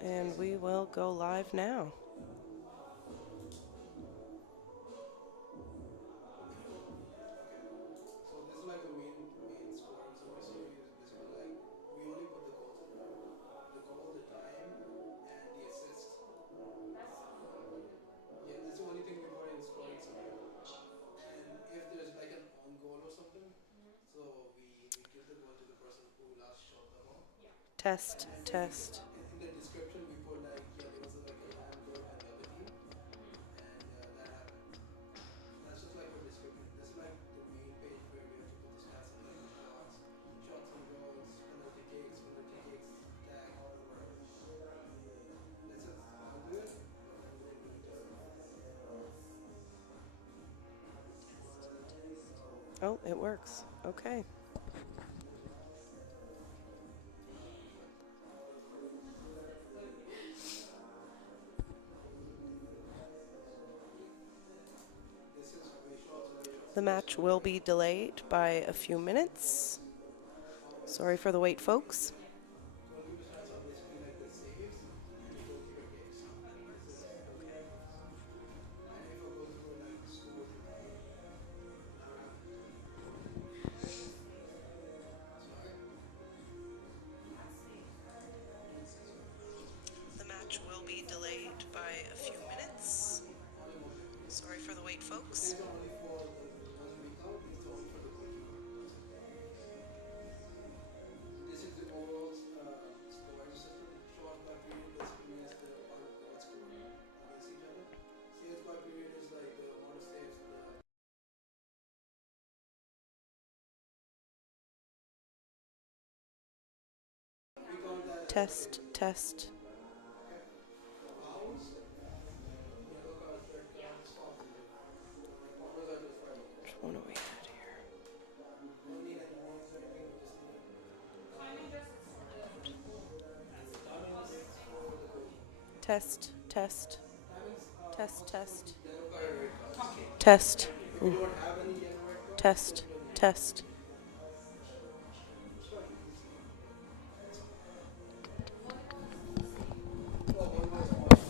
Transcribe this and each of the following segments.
And we will go live now. So this is like the main scoring summary. So we basically like we only put the goal, the time, and the assist. Yeah, that's the only thing we put in scoring summary. And if there's like an on goal or something, so we give the goal to the person who last shot the ball. Test, And test. in the description we put like yeah there was like an on goal by the other team, and that happened. So that's just like for description. This is like the main page where we have to put the stats in like the shots on goals, penalty kicks, tag, all the work. Let's just I'll do it, but then in the meantime, Oh, it works. Okay. this is away shots, The and this match one will like be delayed by a few minutes. always Sorry for the wait, folks. goalkeeper stats are basically like the saves and the goalkeeper kicks. This is the main ones. And if a goalkeeper like scores in the game, never happened. Sorry. The match will be delayed by a few minutes. Only momentarily. Sorry for the wait, So folks. these are only for the ones we count. These are only for the goalkeeper. That's it. This is the overall scoring system. Shots by period basically means the amount of goals scored against each other. Saves by period is like the amount of saves the we count that as the Test, period. test. Okay. Fouls, yellow cards, red cards, stoppage. Corners are just right here. Which one are we at here? We don't need any names or anything. We just need timings for the goalkeeper. Test, test. Timings Test, comes from test. yellow card or red cards. Test. If you don't have any yellow red cards, Test, then you don't need any. test. It's quite easy. That's all. Oh, one was off.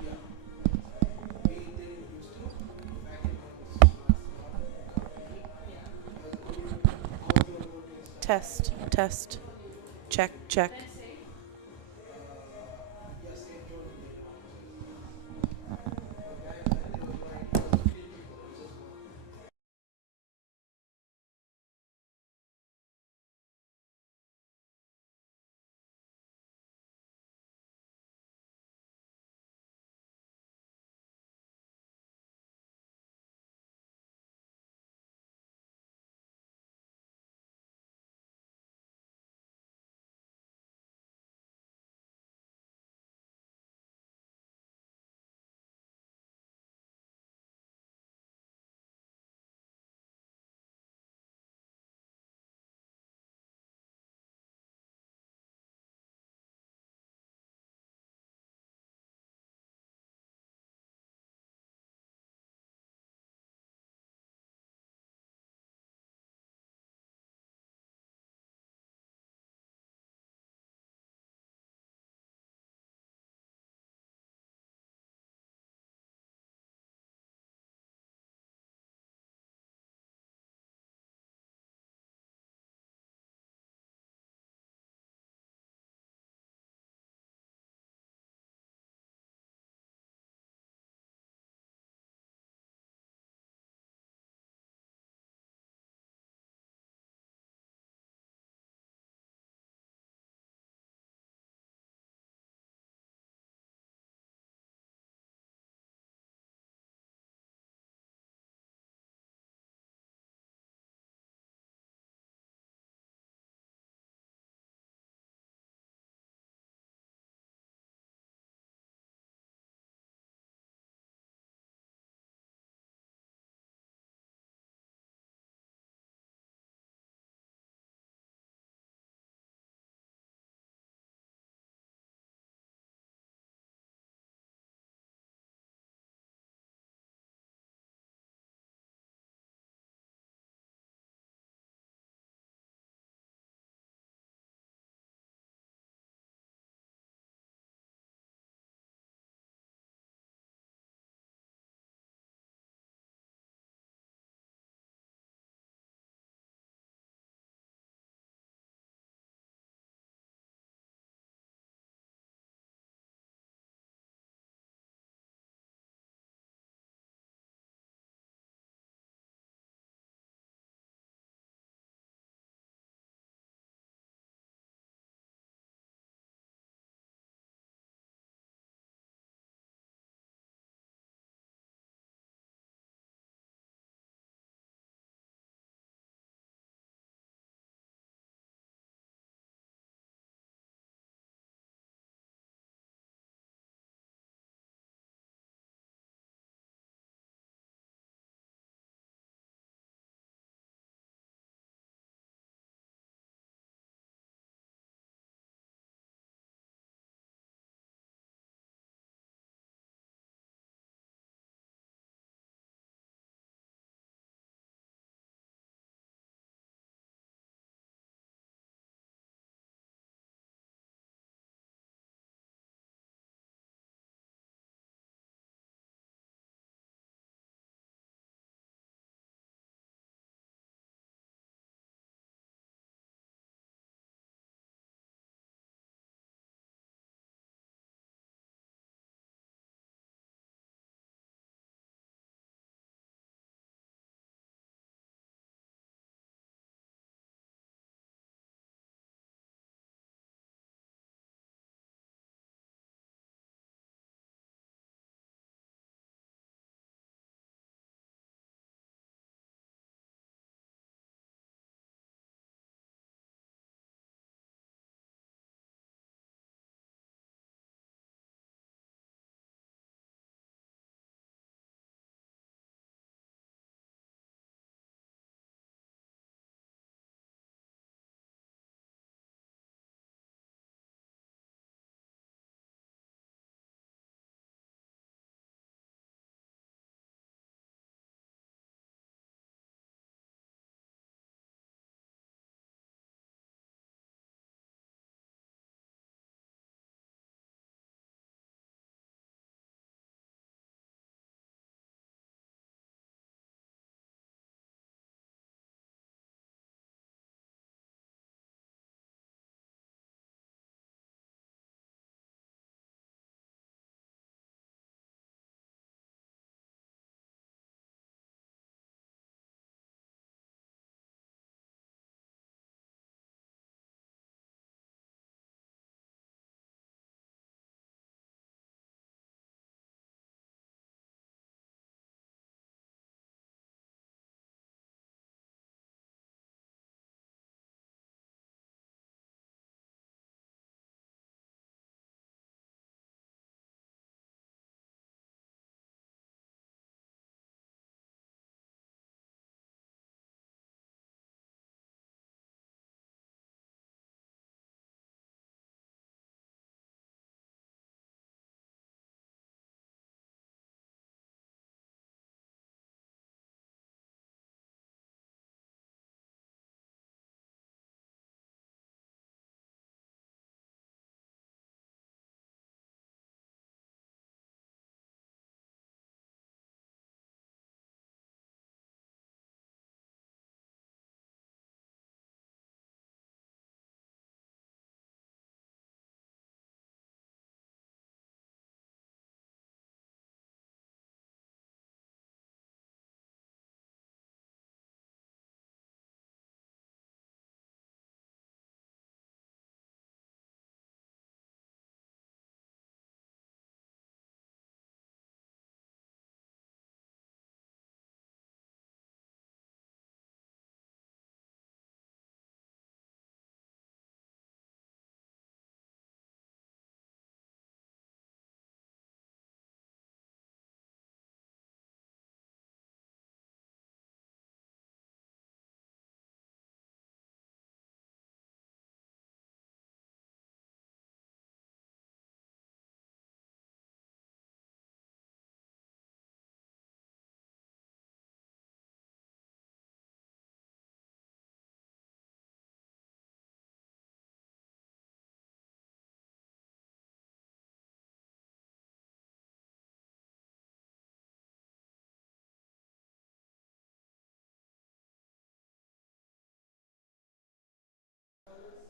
Yeah. We didn't used to. Back in when it was not company, because I was the only one doing stats. Test, test. Check, check. Yeah, St. John's later on was good. But back then it was like it was 15 people. It was just one.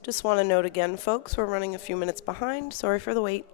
Just want to note again, folks, we're running a few minutes behind. Sorry for the wait.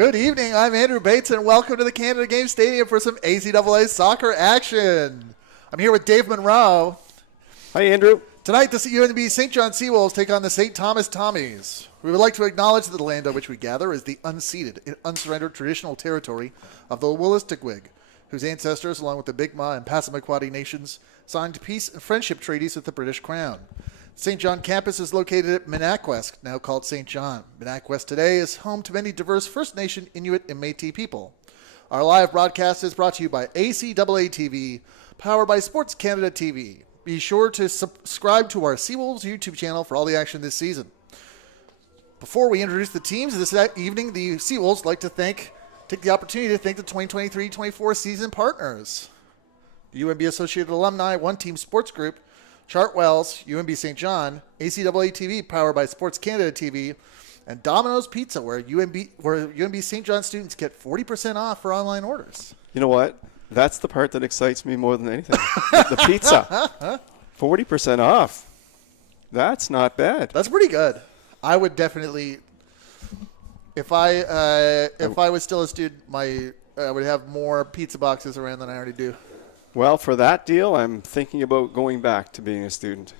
Good evening. I'm Andrew Bates, and welcome to the Canada Game Stadium for some ACAA soccer action. I'm here with Dave Monroe. Hi, Andrew. Tonight, the UNB St. John Seawolves take on the St. Thomas Tommies. We would like to acknowledge that the land on which we gather is the unceded and unsurrendered traditional territory of the Wolastoqiyik, whose ancestors, along with the Mi'kmaq and Passamaquoddy nations, signed peace and friendship treaties with the British Crown. St. John campus is located at Minaquest, now called St. John. Minaquest today is home to many diverse First Nation, Inuit, and Métis people. Our live broadcast is brought to you by ACAA TV, powered by Sports Canada TV. Be sure to subscribe to our Seawolves YouTube channel for all the action this season. Before we introduce the teams this evening, the Seawolves like to take the opportunity to thank the 2023-24 season partners. The UNB Associated Alumni One Team Sports Group, Chartwells, UNB St. John, ACAA TV powered by Sports Canada TV, and Domino's Pizza, where UNB St. John students get 40% off for online orders. You know what? That's the part that excites me more than anything. The pizza. 40% off. That's not bad. That's pretty good. I would definitely, if I was still a student, I would have more pizza boxes around than I already do. Well, for that deal, I'm thinking about going back to being a student.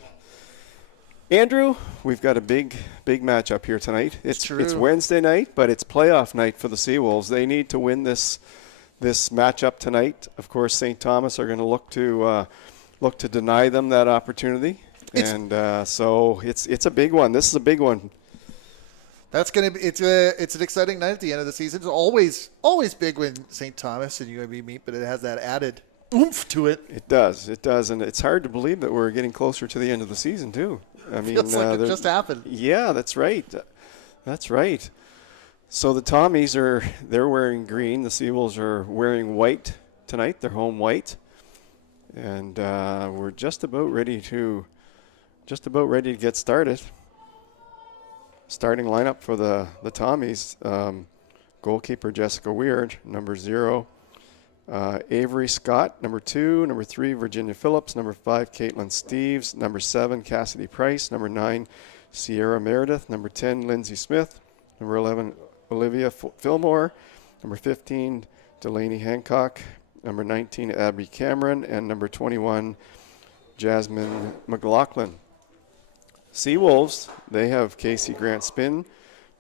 Andrew, we've got a big matchup here tonight. It's Wednesday night, but it's playoff night for the Seawolves. They need to win this matchup tonight. Of course, St. Thomas are going to look to deny them that opportunity, so it's a big one. This is a big one. That's going to be it's an exciting night at the end of the season. It's always big when St. Thomas and UNB meet, but it has that added oomph to it. It does, and it's hard to believe that we're getting closer to the end of the season too. I mean, feels like it just happened. Yeah, that's right. So the Tommies they're wearing green. The Seawolves are wearing white tonight. They're home white, and we're just about ready to get started. Starting lineup for the Tommies: goalkeeper Jessica Weird, number 0. Avery Scott, number 2. Number 3, Virginia Phillips. Number 5, Caitlin Steves. Number 7, Cassidy Price. Number 9, Sierra Meredith. Number 10, Lindsay Smith. Number 11, Olivia Fillmore. Number 15, Delaney Hancock. Number 19, Abby Cameron. And number 21, Jasmine McLaughlin. Seawolves, they have Casey Grant Spin.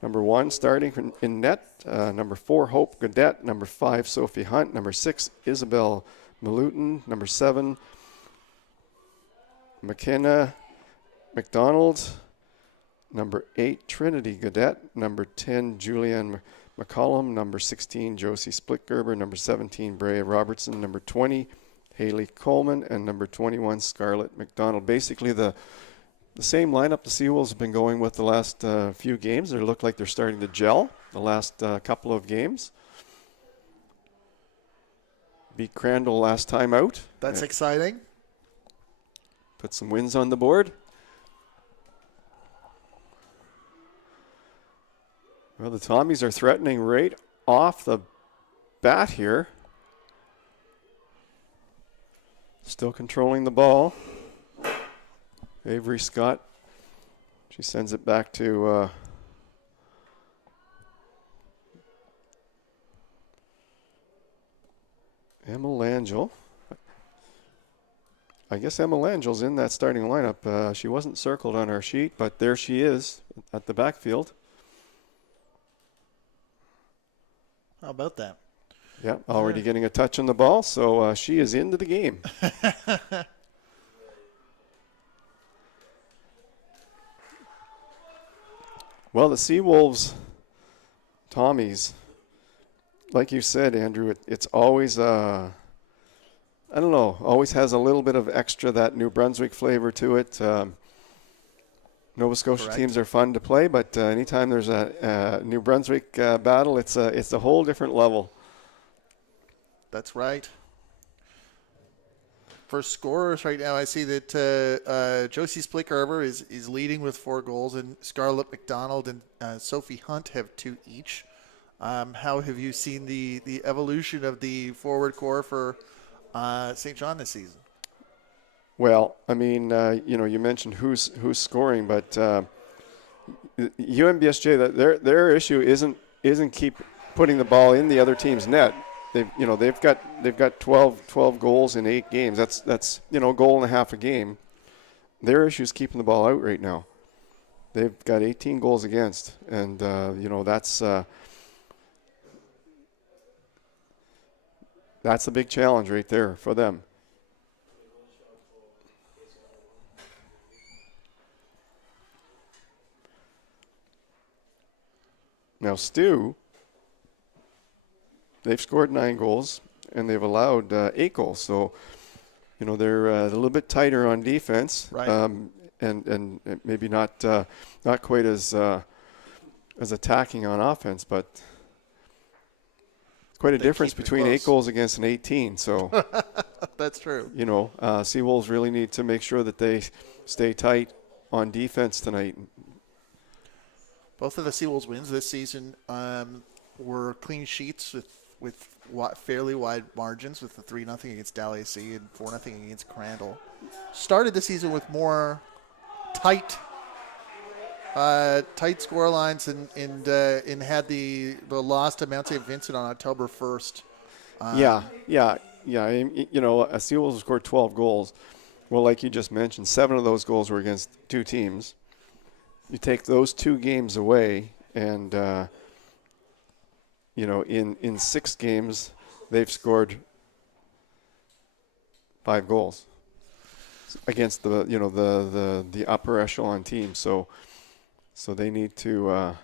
Number 1 starting in net. Number 4, Hope Gaudette. Number 5, Sophie Hunt. Number 6, Isabel Malutin. Number 7, McKenna McDonald. Number 8, Trinity Gaudette. Number 10, Julianne McCollum. Number 16, Josie Splitgerber. Number 17, Brea Robertson. Number 20, Haley Coleman. And number 21, Scarlett McDonald. Basically the same lineup the Seawolves have been going with the last few games. They look like they're starting to gel the last couple of games. Beat Crandall last time out. That's exciting. Put some wins on the board. Well, the Tommies are threatening right off the bat here. Still controlling the ball. Avery Scott, she sends it back to Emma Langell. I guess Emma Langell's in that starting lineup. She wasn't circled on our sheet, but there she is at the backfield. How about that? Yeah, already getting a touch on the ball, so she is into the game. Well, the Seawolves, Tommies, like you said, Andrew, it's always, I don't know, always has a little bit of extra, that New Brunswick flavor to it. Nova Scotia Correct. Teams are fun to play, but anytime there's a New Brunswick battle, it's a whole different level. That's right. For scorers right now, I see that Josie Splitgerber is leading with 4 goals, and Scarlett McDonald and Sophie Hunt have 2 each. How have you seen the evolution of the forward core for St. John this season? Well, I mean, you mentioned who's scoring, but UNBSJ, their issue isn't putting the ball in the other team's net. They've got 12 goals in 8 games. That's a goal and a half a game. Their issue is keeping the ball out right now. They've got 18 goals against, and that's a big challenge right there for them. Now, STU, they've scored 9 goals, and they've allowed 8 goals. So, they're a little bit tighter on defense, Right. And maybe not quite as attacking on offense, but quite a They difference keep it between close. 8 goals against an 18. So, That's true. Seawolves really need to make sure that they stay tight on defense tonight. Both of the Seawolves wins this season were clean sheets with fairly wide margins, with the 3-0 against AC and 4-0 against Crandall. Started the season with more tight score lines and had the loss to Mount St. Vincent on October 1st. Yeah. Seawolves scored 12 goals. Well, like you just mentioned, 7 of those goals were against 2 teams. You take those 2 games away, and in 6 games they've scored 5 goals against the upper echelon team. So they need to,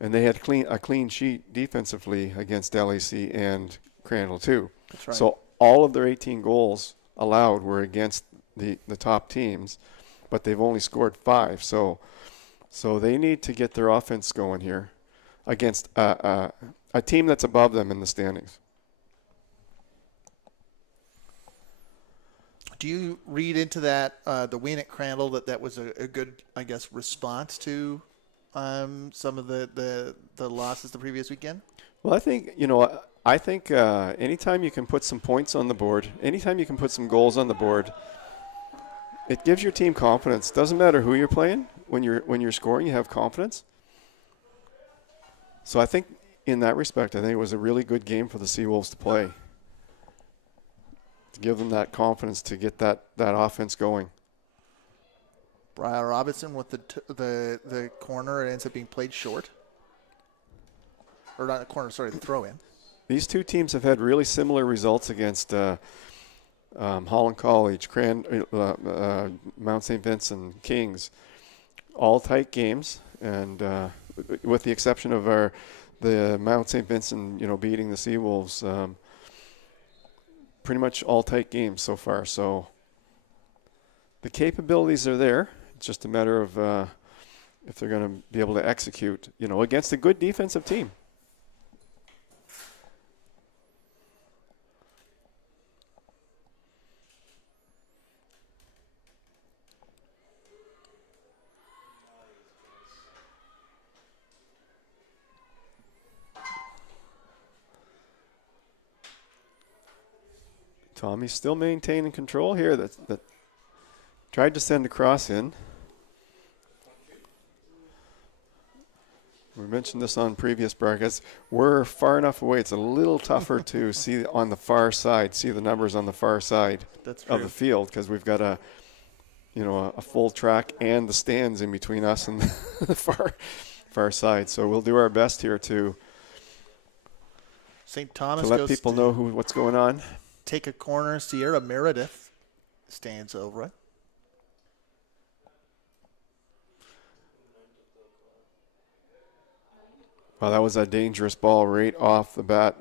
and they had a clean sheet defensively against LAC and Crandall too. That's right. So all of their 18 goals allowed were against the top teams, but they've only scored 5. So they need to get their offense going here against a team that's above them in the standings. Do you read into that the win at Crandall that was a good, I guess, response to some of the losses the previous weekend? Well, I think anytime you can put some points on the board, anytime you can put some goals on the board, it gives your team confidence. Doesn't matter who you're playing. When you're scoring, you have confidence. So I think in that respect, I think it was a really good game for the Seawolves to play, to give them that confidence to get that offense going. Brian Robinson with the corner. It ends up being played short. Or not the corner, sorry, the throw-in. These 2 teams have had really similar results against Holland College, Mount St. Vincent, Kings. All tight games, and with the exception of the Mount St. Vincent, beating the Seawolves, pretty much all tight games so far. So the capabilities are there. It's just a matter of if they're going to be able to execute, against a good defensive team. Tommy's still maintaining control here. That tried to send a cross in. We mentioned this on previous broadcasts. We're far enough away. It's a little tougher to see on the far side, see the numbers on the far side of the field, because we've got a full track and the stands in between us and the far side. So we'll do our best here to St. Thomas let goes people know what's going on. Take a corner. Sierra Meredith stands over it. Wow, that was a dangerous ball right off the bat,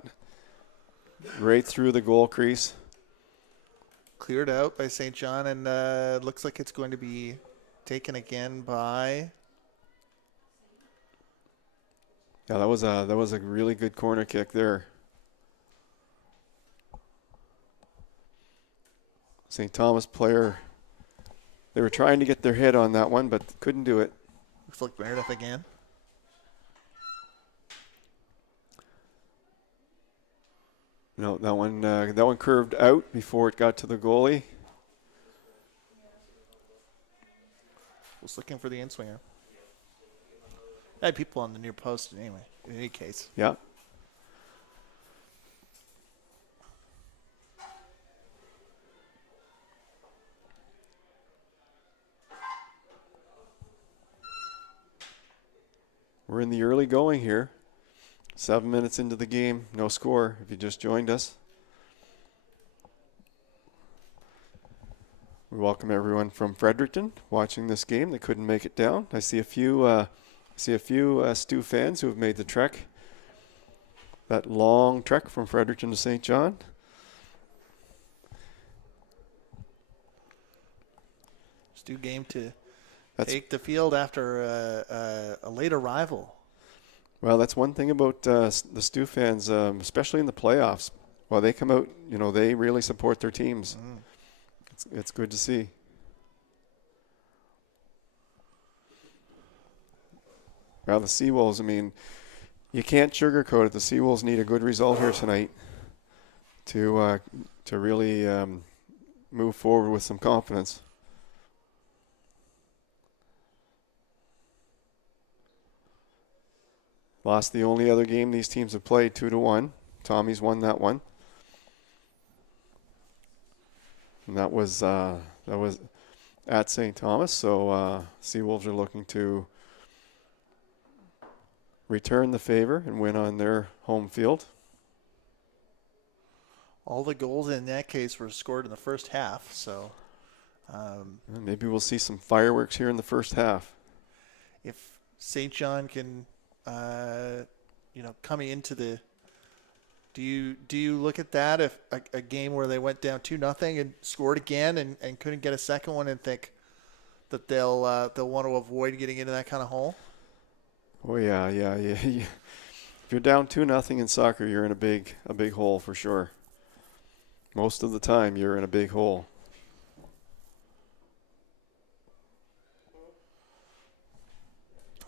right through the goal crease. Cleared out by St. John, and looks like it's going to be taken again by. Yeah, that was a really good corner kick there. St. Thomas player, they were trying to get their head on that one, but couldn't do it. Looks like Meredith again. No, that one curved out before it got to the goalie. Was looking for the in-swinger. I had people on the near post anyway. in any case. Yeah. We're in the early going here. 7 minutes into the game, no score if you just joined us. We welcome everyone from Fredericton watching this game that couldn't make it down. I see a few STU fans who have made the trek, that long trek from Fredericton to St. John. STU game to take the field after a late arrival. Well, that's one thing about the STU fans, especially in the playoffs. While they come out, they really support their teams. It's good to see. Well, the Seawolves, you can't sugarcoat it. The Seawolves need a good result here tonight to really move forward with some confidence. Lost the only other game these teams have played 2-1. Tommy's won that one. And that was at St. Thomas. So Seawolves are looking to return the favor and win on their home field. All the goals in that case were scored in the first half. So maybe we'll see some fireworks here in the first half. If St. John can, coming into the, do you look at that if a game where they went down 2-0 and scored again and couldn't get a second one and think that they'll want to avoid getting into that kind of hole? Oh yeah. If you're down 2-0 in soccer, you're in a big hole for sure. Most of the time, you're in a big hole.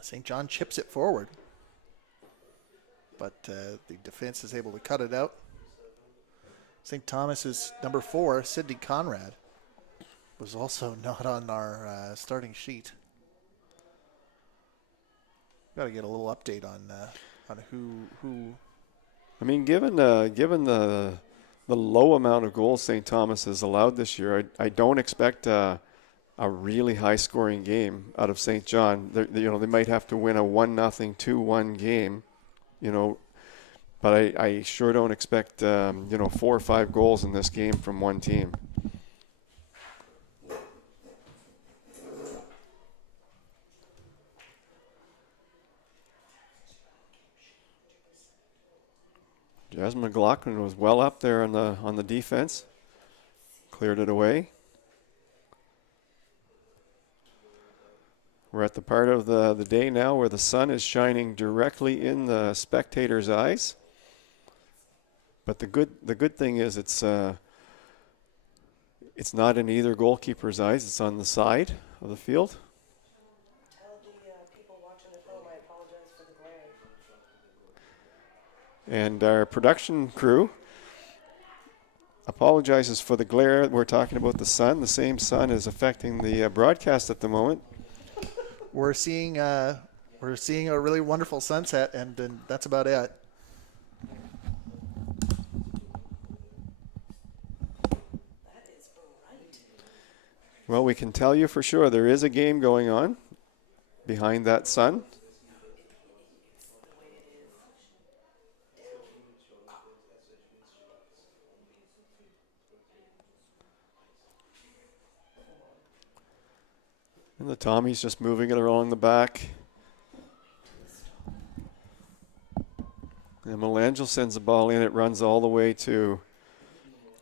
St. John chips it forward, but the defense is able to cut it out. St. Thomas's number 4, Sidney Conrad, was also not on our starting sheet. Got to get a little update on who. Given the low amount of goals St. Thomas has allowed this year, I don't expect a really high-scoring game out of St. John. They might have to win a 1-0, 2-1 game, but I sure don't expect 4 or 5 goals in this game from one team. Jasmine McLaughlin was well up there on the defense, cleared it away. We're at the part of the day now where the sun is shining directly in the spectator's eyes. But the good thing is it's not in either goalkeeper's eyes. It's on the side of the field. Tell the people watching at home I apologize for the glare. And our production crew apologizes for the glare. We're talking about the sun. The same sun is affecting the broadcast at the moment. We're seeing a really wonderful sunset, and that's about it. That is bright. Well, we can tell you for sure there is a game going on behind that sun. And the Tommy's just moving it along the back. And Melangel sends the ball in. It runs all the way to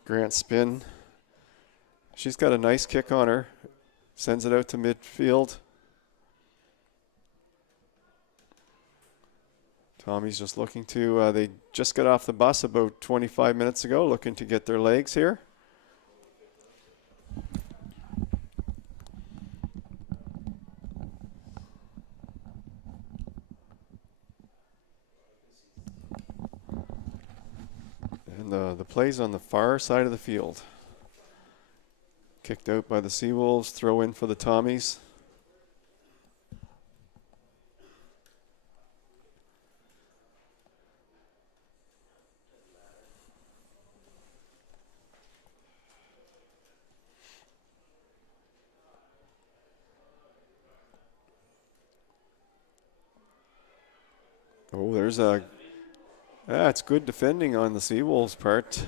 Grant Spin. She's got a nice kick on her. Sends it out to midfield. Tommy's just looking to, they just got off the bus about 25 minutes ago, looking to get their legs here. And the play's on the far side of the field. Kicked out by the Seawolves, throw in for the Tommies. Oh, there's a. It's good defending on the Seawolves' part.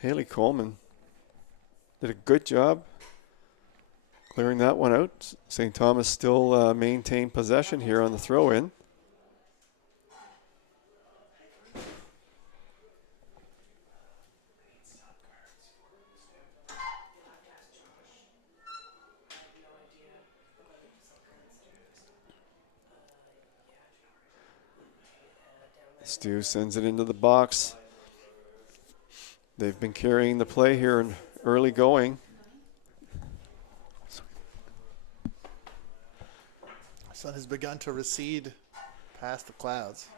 Haley Coleman did a good job clearing that one out. St. Thomas still maintained possession here on the throw-in. STU sends it into the box. They've been carrying the play here in early going. Sun has begun to recede past the clouds.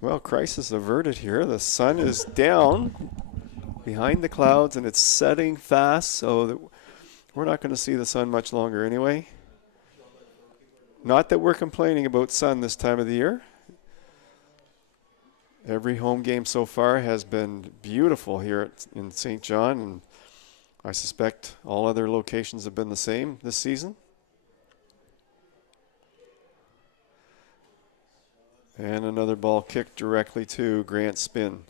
Well, crisis averted here. The sun is down behind the clouds and it's setting fast, so that we're not going to see the sun much longer anyway. Not that we're complaining about sun this time of the year. Every home game so far has been beautiful here in St. John, and I suspect all other locations have been the same this season. And another ball kicked directly to Grant Spinn.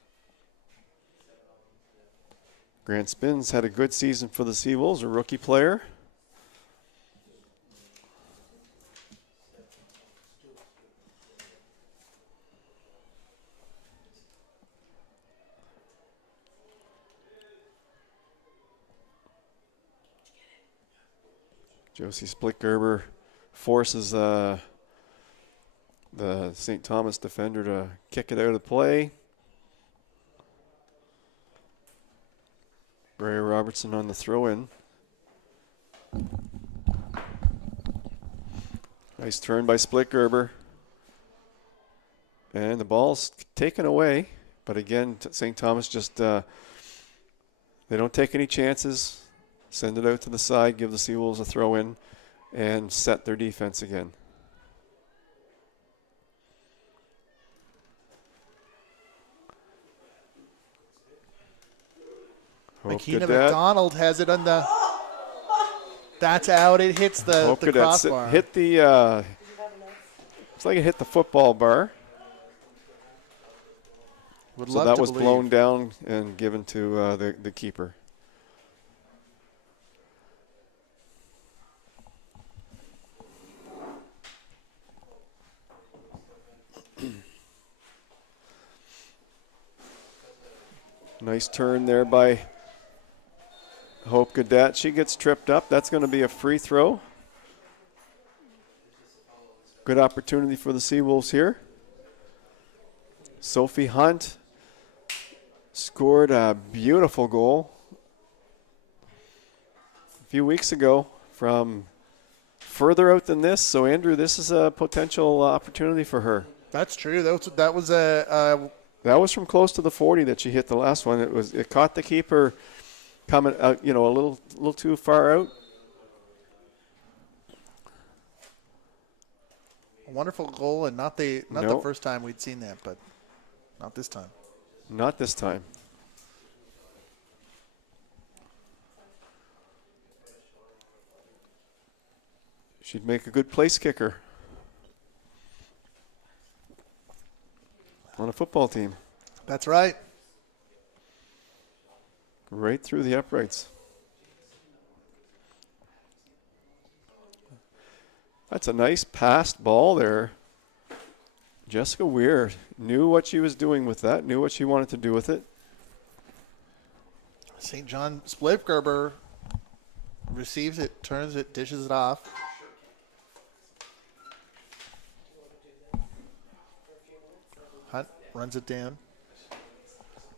Grant Spinn's had a good season for the Seawolves, a rookie player. Josie Splittgerber forces the St. Thomas defender to kick it out of play. Ray Robertson on the throw-in. Nice turn by Splittgerber. And the ball's taken away. But again, St. Thomas just, they don't take any chances. Send it out to the side, give the Seawolves a throw-in, and set their defense again. McKenna McDonald has it on the. That's out. It hits the crossbar. Hit the. It's like it hit the football bar. So that was blown down and given to the keeper. Nice turn there by Hope Gadet. She gets tripped up. That's going to be a free throw. Good opportunity for the Seawolves here. Sophie Hunt scored a beautiful goal a few weeks ago from further out than this. So, Andrew, this is a potential opportunity for her. That's true. That was a that was from close to the 40 that she hit the last one. It caught the keeper coming out, a little too far out. A wonderful goal, and not the first time we'd seen that, but not this time. Not this time. She'd make a good place kicker on a football team. That's right. Right through the uprights. That's a nice passed ball there. Jessica Weir knew what she was doing with that, knew what she wanted to do with it. St. John Splittgerber receives it, turns it, dishes it off. Hunt runs it down.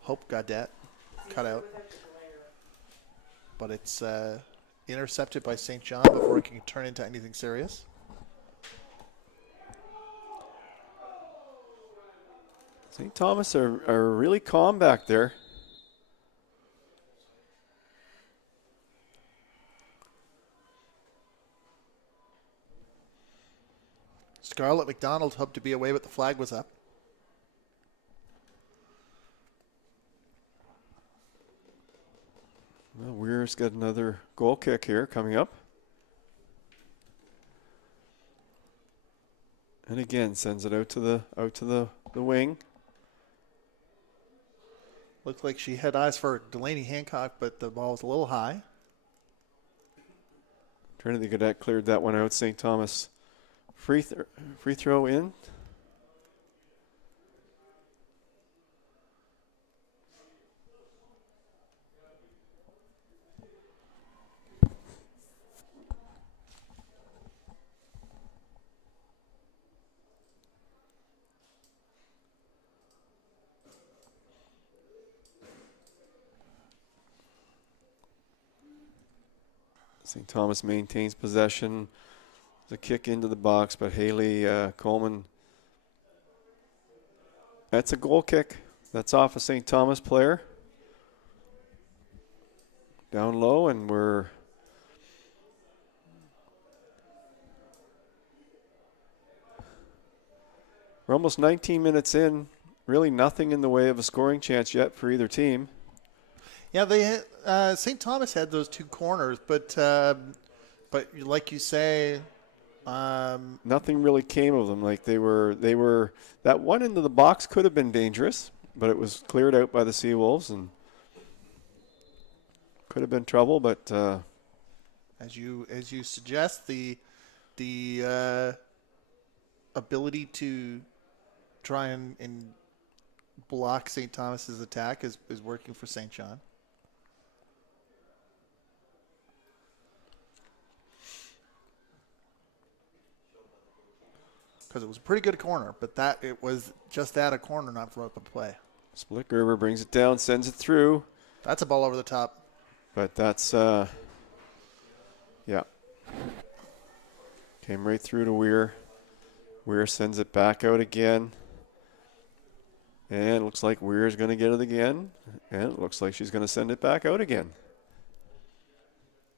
Hope got that cut out. But it's intercepted by St. John before it can turn into anything serious. St. Thomas are really calm back there. Scarlett McDonald hoped to be away, but the flag was up. Well, Weir Weir's got another goal kick here coming up. And again, sends it out to the wing. Looked like she had eyes for Delaney Hancock, but the ball was a little high. Trinity Cadet cleared that one out. St. Thomas free throw in. St. Thomas maintains possession. The kick into the box, but Haley Coleman. That's a goal kick. That's off a St. Thomas player. Down low, and we're almost 19 minutes in. Really nothing in the way of a scoring chance yet for either team. Yeah, they had, St. Thomas had those two corners, but like you say, nothing really came of them. Like they were that one into the box could have been dangerous, but it was cleared out by the Seawolves and could have been trouble. But as you suggest, the ability to try and block St. Thomas's attack is working for St. John. Because it was a pretty good corner, but it was just at a corner, not from open play. Split Gerber brings it down, sends it through. That's a ball over the top. But that's, yeah. Came right through to Weir. Weir sends it back out again. And it looks like Weir's going to get it again. And it looks like she's going to send it back out again.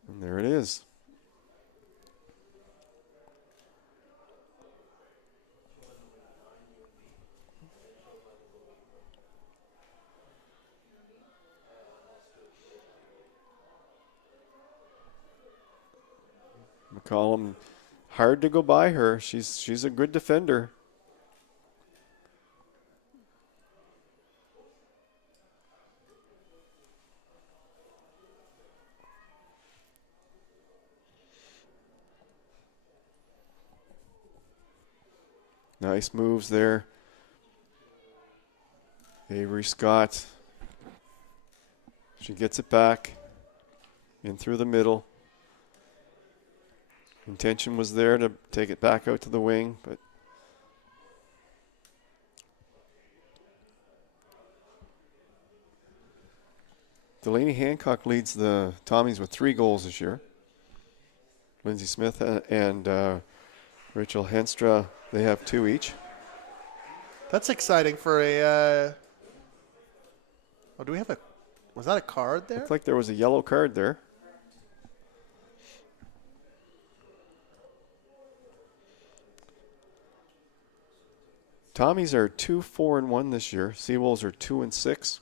And there it is. McCollum, hard to go by her. She's a good defender. Nice moves there. Avery Scott. She gets it back in through the middle. Intention was there to take it back out to the wing, but Delaney Hancock leads the Tommies with 3 goals this year. Lindsay Smith and Rachel Henstra, they have 2 each. That's exciting for a. Oh, do we have a? Was that a card there? Looked like there was a yellow card there. Tommies are 2-4-1 this year. Seawolves are 2-6.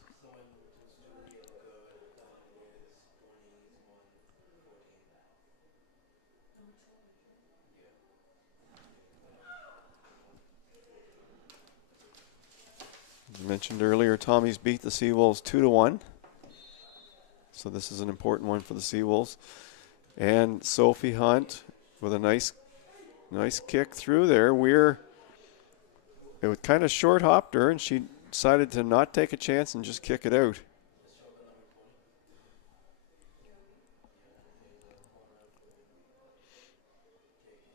As mentioned earlier, Tommies beat the Seawolves 2-1. So this is an important one for the Seawolves. And Sophie Hunt with a nice kick through there. It was kind of short hopped her, and she decided to not take a chance and just kick it out.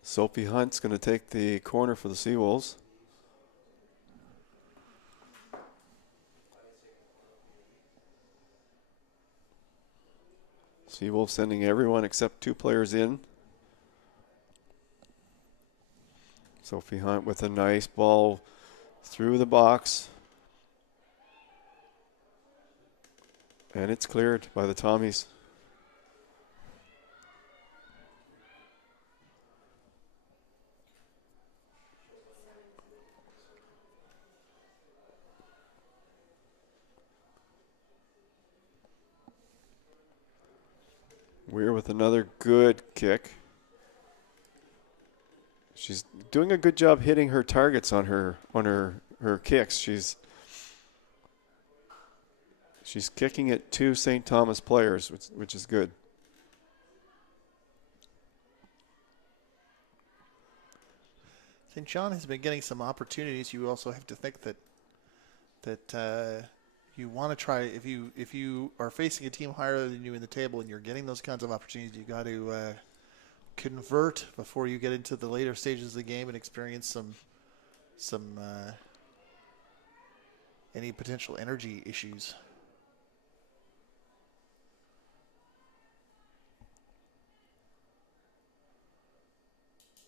Sophie Hunt's going to take the corner for the Seawolves. Seawolves sending everyone except 2 players in. Sophie Hunt with a nice ball through the box. And it's cleared by the Tommies. Weir with another good kick. She's doing a good job hitting her targets on her kicks. She's kicking at 2 St. Thomas players, which is good. St. John has been getting some opportunities. You also have to think that you want to try, if you are facing a team higher than you in the table and you're getting those kinds of opportunities, you got to convert before you get into the later stages of the game and experience some any potential energy issues.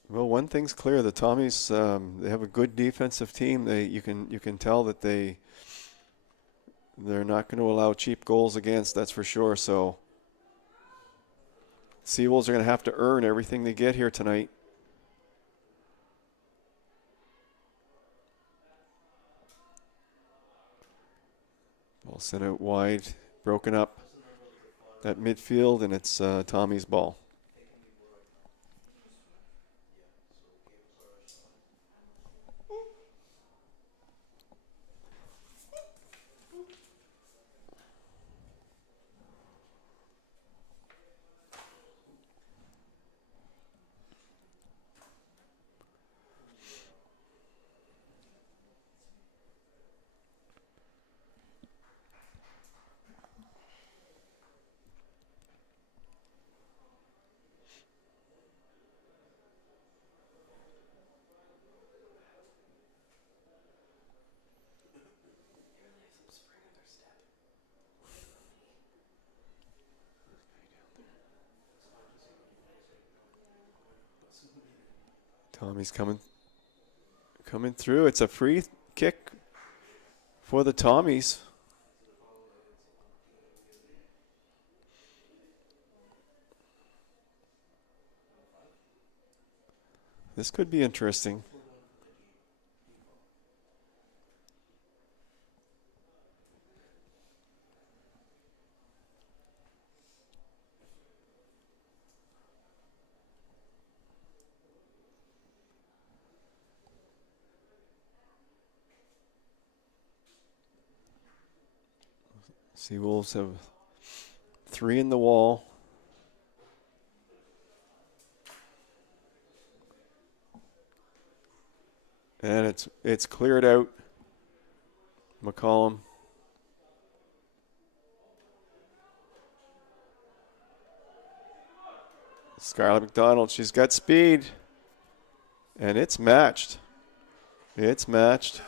Well, one thing's clear: the Tommies, they have a good defensive team. You can tell that they're not going to allow cheap goals against. That's for sure. So, Seawolves are going to have to earn everything they get here tonight. Ball sent out wide, broken up at midfield, and it's Tommy's ball. Tommy's coming through. It's a free kick for the Tommies. This could be interesting. Seawolves have 3 in the wall. And it's cleared out. McCollum. Scarlett McDonald, she's got speed. And it's matched. It's matched.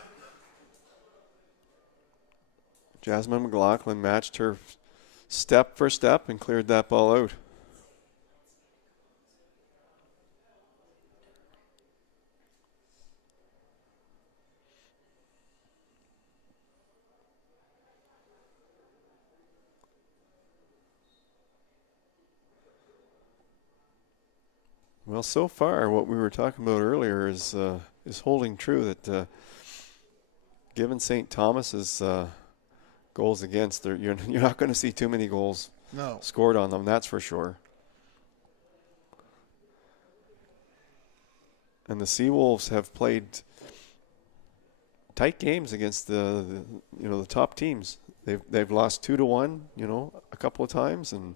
Jasmine McLaughlin matched her step for step and cleared that ball out. Well, so far, what we were talking about earlier is holding true, that given St. Thomas's goals against, you're not going to see too many goals scored on them, that's for sure. And the Seawolves have played tight games against the top teams. They've lost 2-1, a couple of times, and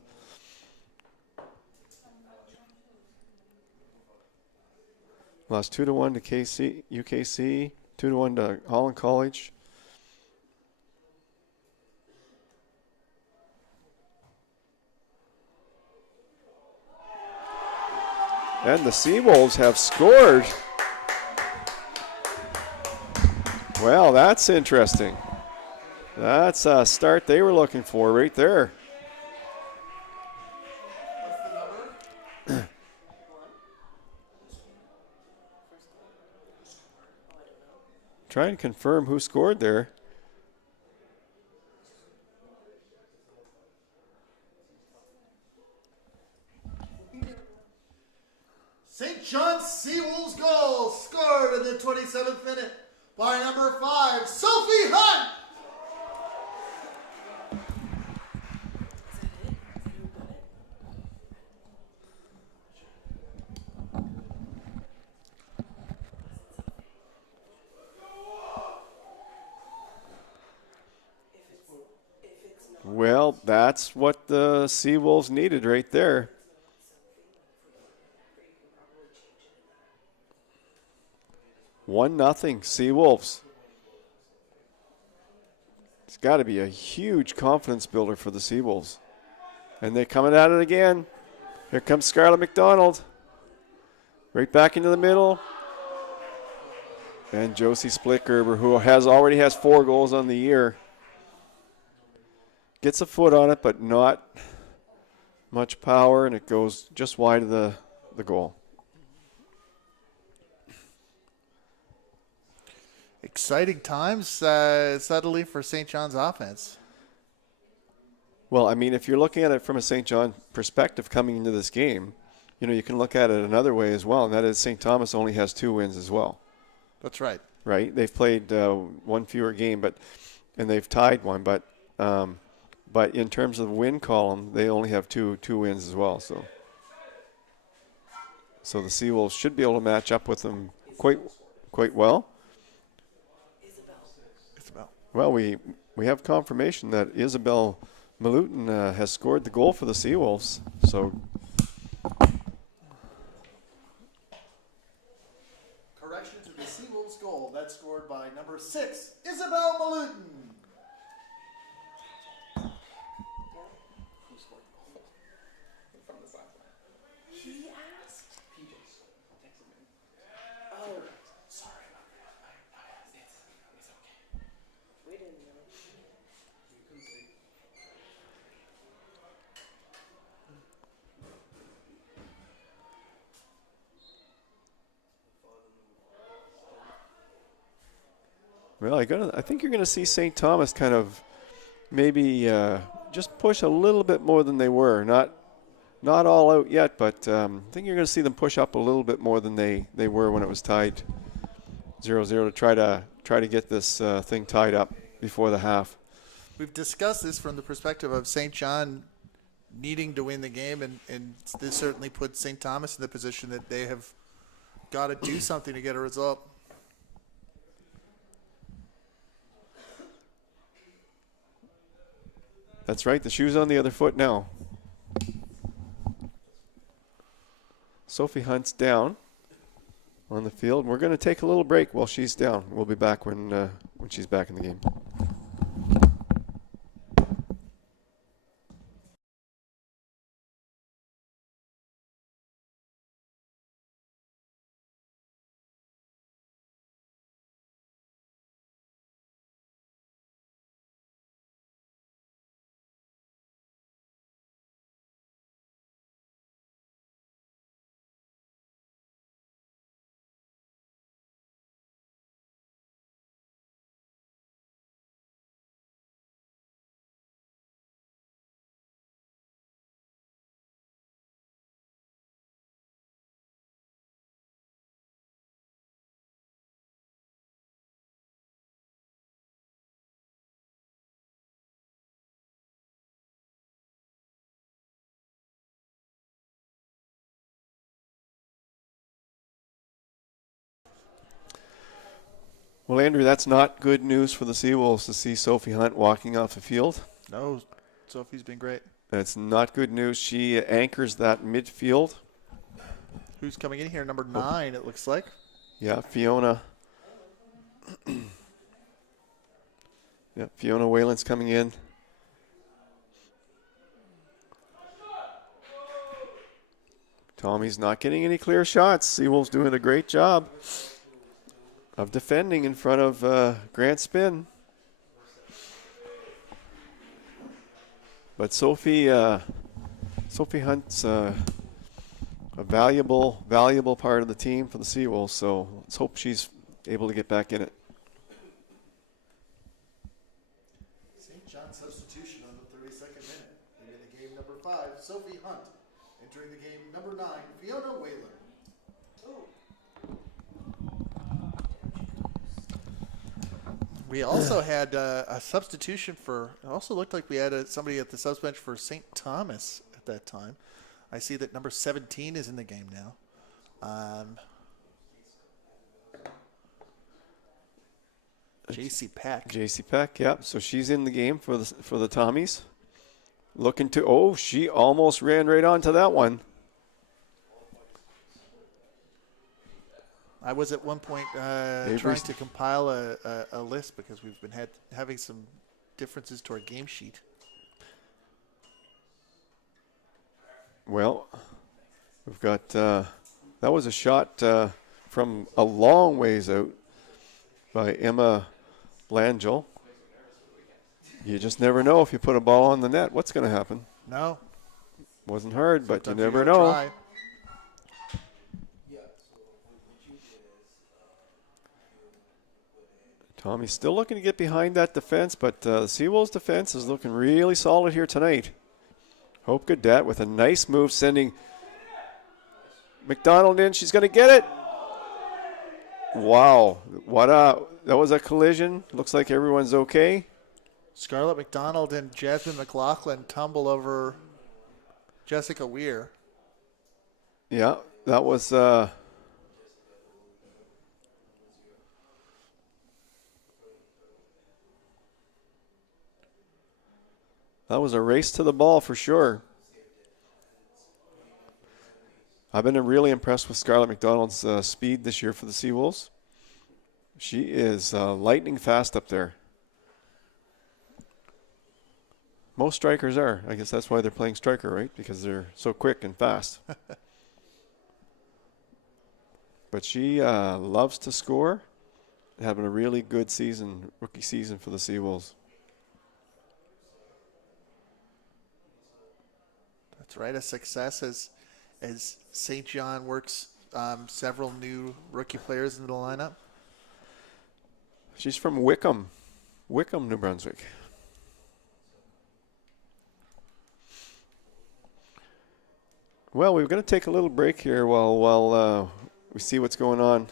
lost 2-1 to UKC, 2-1 to Holland College. And the Seawolves have scored. Well, that's interesting. That's a start they were looking for right there. Try and confirm who scored there. St. John's Seawolves goal scored in the 27th minute by number 5, Sophie Hunt. Well, that's what the Seawolves needed right there. One nothing, Seawolves. It's got to be a huge confidence builder for the Seawolves. And they're coming at it again. Here comes Scarlett McDonald. Right back into the middle. And Josie Splittgerber, who already has 4 goals on the year, gets a foot on it, but not much power, and it goes just wide of the goal. Exciting times, suddenly, for St. John's offense. Well, I mean, if you're looking at it from a St. John perspective coming into this game, you can look at it another way as well, and that is St. Thomas only has 2 wins as well. That's right. Right? They've played one fewer game, and they've tied one, but in terms of the win column, they only have two wins as well. So the Seawolves should be able to match up with them quite well. Isabel. Well, we have confirmation that Isabel Malutin has scored the goal for the Seawolves. So Correction to the Seawolves goal. That's scored by number 6, Isabel Malutin. He asked. Oh, Sorry about that. It's okay. we didn't know. You can see. well, I think you're going to see St. Thomas kind of maybe just push a little bit more than they were. Not all out yet, but I think you're going to see them push up a little bit more than they were when it was tied 0-0 to try to get this thing tied up before the half. We've discussed this from the perspective of St. John needing to win the game, and this certainly puts St. Thomas in the position that they have got to do something to get a result. That's right. The shoe's on the other foot now. Sophie Hunt's down on the field. We're going to take a little break while she's down. We'll be back when she's back in the game. Well, Andrew, that's not good news for the Seawolves to see Sophie Hunt walking off the field. No, Sophie's been great. That's not good news. She anchors that midfield. Who's coming in here? Number 9, it looks like. Yeah, Fiona. Yeah, Fiona Whalen's coming in. Tommy's not getting any clear shots. Seawolves doing a great job of defending in front of Grant Spin. But Sophie Hunt's a valuable part of the team for the Seawolves, so let's hope she's able to get back in it. St. John substitution on the 32nd minute. Into the game number 5, Sophie Hunt. Entering the game number 9, Fiona Whalen. We also had a substitution for. It also looked like we had somebody at the subs bench for St. Thomas at that time. I see that number 17 is in the game now. J.C. Peck. J.C. Peck, yeah. So she's in the game for the Tommies. Looking to, oh, she almost ran right onto that one. I was at one point trying to compile a list because we've been having some differences to our game sheet. Well, we've got, that was a shot from a long ways out by Emma Langell. You just never know if you put a ball on the net, what's going to happen. No. Wasn't hard, but Sometimes you never gotta know. try. Tommy's still looking to get behind that defense, but the Seawolves defense is looking really solid here tonight. Hope Gaudette with a nice move, sending McDonald in. She's going to get it. Wow. That was a collision. Looks like everyone's okay. Scarlett McDonald and Jasmine McLaughlin tumble over Jessica Weir. Yeah, that was a race to the ball for sure. I've been really impressed with Scarlett McDonald's speed this year for the Seawolves. She is lightning fast up there. Most strikers are. I guess that's why they're playing striker, right? Because they're so quick and fast. But she loves to score. Having a really good season, rookie season for the Seawolves. That's right. A success as St. John works several new rookie players into the lineup. She's from Wickham, New Brunswick. Well, we're going to take a little break here while we see what's going on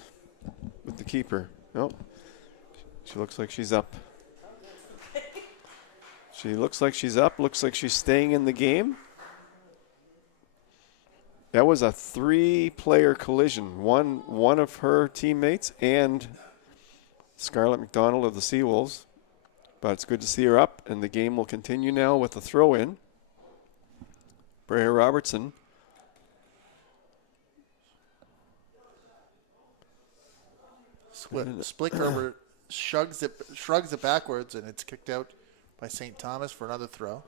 with the keeper. Nope. She looks like she's up. Looks like she's staying in the game. That was a 3-player collision. One of her teammates and Scarlett McDonald of the Seawolves. But it's good to see her up, and the game will continue now with a throw-in. Brea Robertson. Splicker shrugs it backwards, and it's kicked out by St. Thomas for another throw.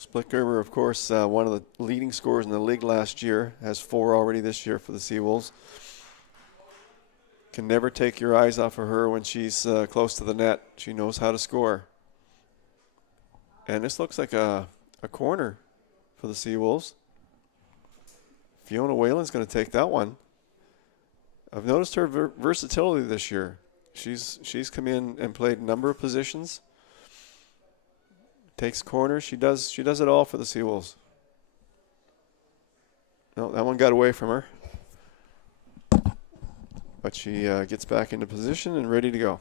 Splittgerber, of course, one of the leading scorers in the league last year, has 4 already this year for the Seawolves. Can never take your eyes off of her when she's close to the net. She knows how to score. And this looks like a corner for the Seawolves. Fiona Whalen's going to take that one. I've noticed her versatility this year. She's come in and played a number of positions. Takes corners. She does it all for the Seawolves. No, that one got away from her. But she gets back into position and ready to go.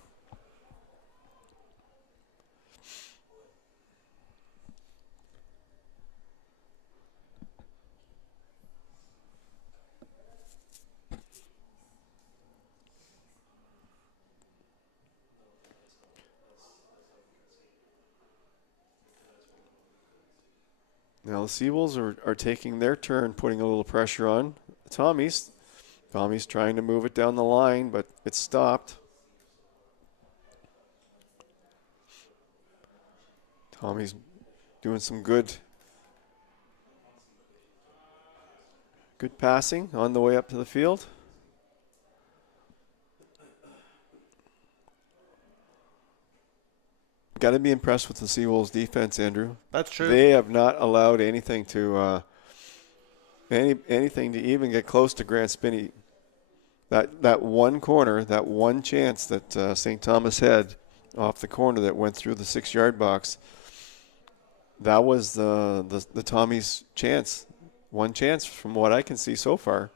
Now the Seawolves are taking their turn, putting a little pressure on Tommy's. Tommy's trying to move it down the line, but it's stopped. Tommy's doing some good passing on the way up to the field. Got to be impressed with the Seawolves defense, Andrew. That's true. They have not allowed anything to anything to even get close to Grant Spinney. That one corner, that one chance that St. Thomas had off the corner that went through the 6-yard box, that was the Tommy's chance. One chance from what I can see so far.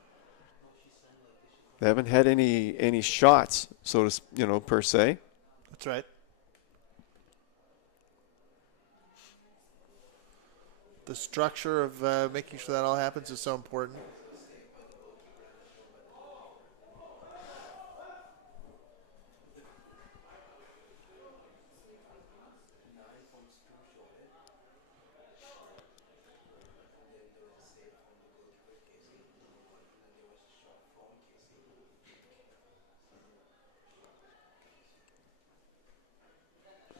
They haven't had any shots, so to per se. That's right. The structure of making sure that all happens is so important.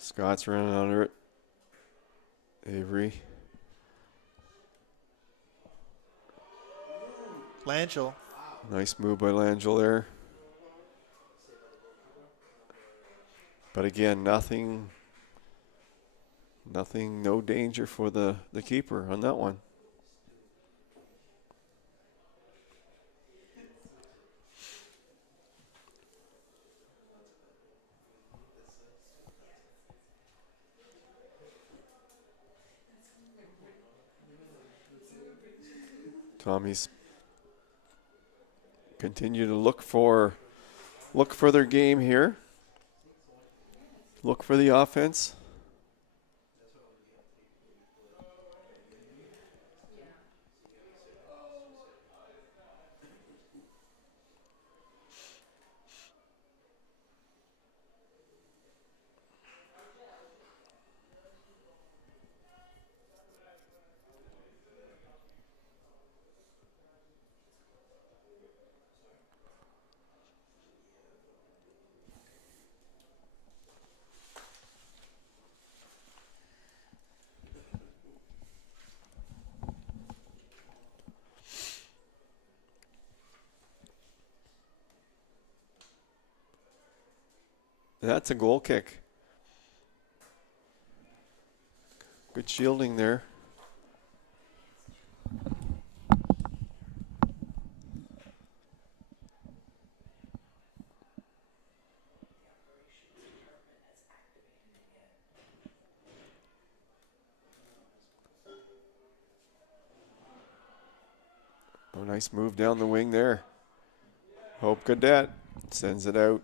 Scott's running under it. Avery. Lanchel. Nice move by Langell there. But again, nothing, no danger for the keeper on that one. Tommy's continue to look for their game here. Look for the offense. That's a goal kick. Good shielding there. Oh, nice move down the wing there. Hope Cadet sends it out.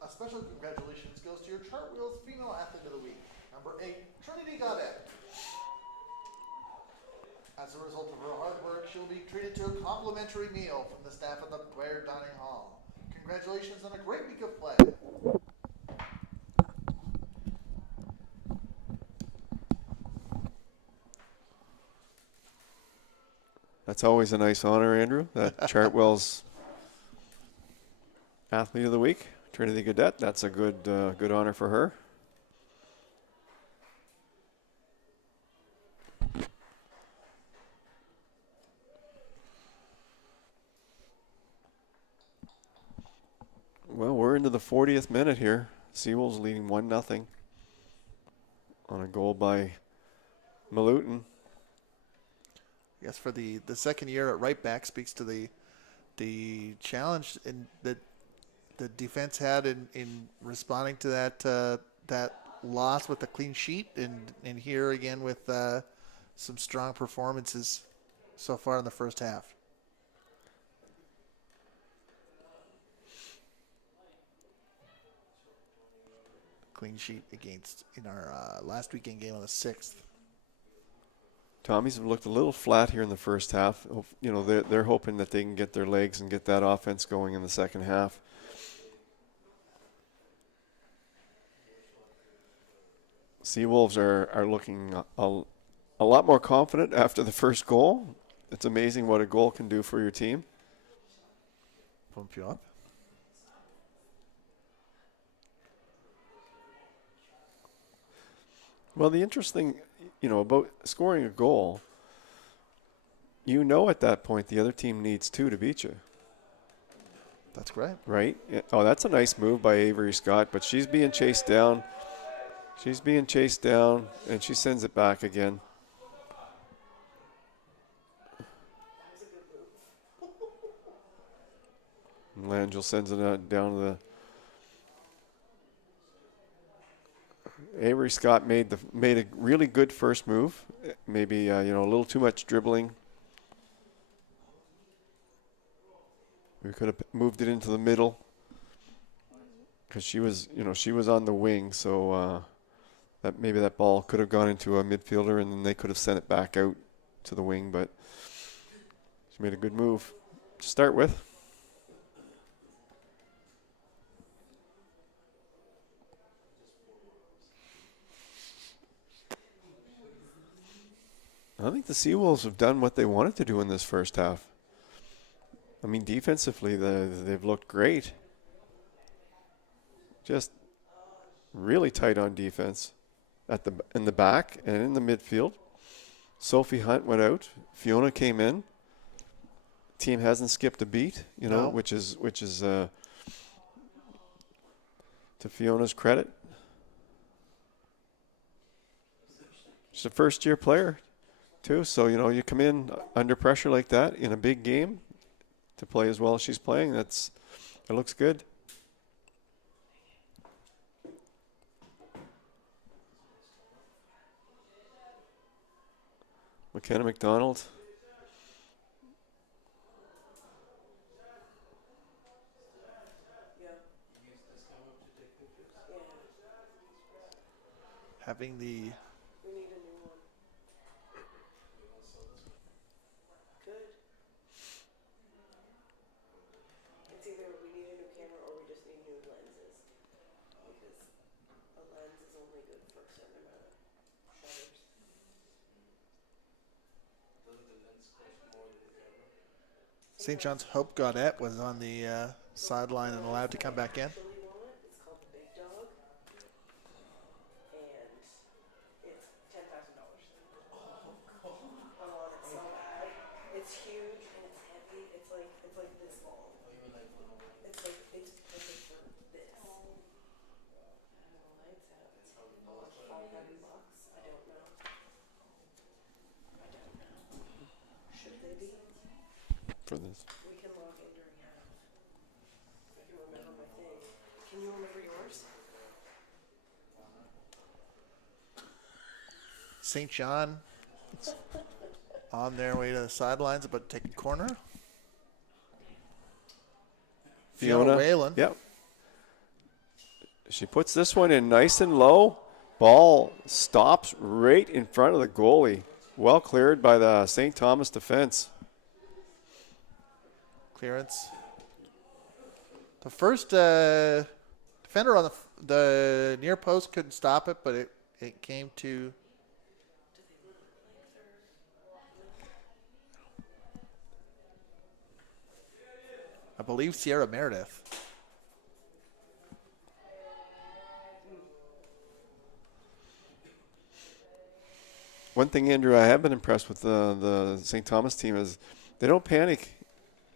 A special congratulations goes to your Chart Wheels Female Athlete of the Week, number 8, Trinity Goddard. As a result of her hard work, she will be treated to a complimentary meal from the staff of the Player Dining Hall. Congratulations on a great week of play. That's always a nice honor, Andrew. That Chartwell's Athlete of the Week, Trinity Cadet. That's a good honor for her. Well, we're into the 40th minute here. Seawolves leading 1-0 on a goal by Malutin. I guess for the second year at right back speaks to the challenge in that the defense had in responding to that loss with a clean sheet, and here again with some strong performances so far in the first half. Clean sheet against in our last weekend game on the 6th. Tommies have looked a little flat here in the first half. You know, they're hoping that they can get their legs and get that offense going in the second half. Seawolves are looking a lot more confident after the first goal. It's amazing what a goal can do for your team. Pump you up. Well, the interesting, about scoring a goal, at that point the other team needs 2 to beat you. That's great. Right? Oh, that's a nice move by Avery Scott, but she's being chased down. And she sends it back again. And Langell sends it down to the... Avery Scott made a really good first move. Maybe a little too much dribbling. We could have moved it into the middle because she was on the wing, so that maybe that ball could have gone into a midfielder and then they could have sent it back out to the wing. But she made a good move to start with. I think the Seawolves have done what they wanted to do in this first half. I mean, defensively, they've looked great. Just really tight on defense in the back and in the midfield. Sophie Hunt went out. Fiona came in. Team hasn't skipped a beat, No. which is to Fiona's credit. She's a first-year player, too. So, you come in under pressure like that in a big game to play as well as she's playing. It looks good. McKenna McDonald. Yeah. Yeah. Having the We need a new one. Good. It's either we need a new camera or we just need new lenses. Because a lens is only good for a certain amount of shutters. St. John's Hope Gaudette was on the sideline and allowed to come back in. Actually want, it's called the Big Dog. And it's $10,000. I want it so bad. It's huge and it's heavy. It's like this long. It's perfect for this. And the lights out. How much? $500? I don't know. Should they be? For this. We can log in during half. I can remember my thing. Can you remember yours? St. John on their way to the sidelines, about to take a corner. Fiona Whalen. Yep. She puts this one in nice and low. Ball stops right in front of the goalie. Well cleared by the St. Thomas defense. Clearance. The first defender on the near post couldn't stop it, but it came to. I believe Sierra Meredith. One thing, Andrew, I have been impressed with the St. Thomas team is they don't panic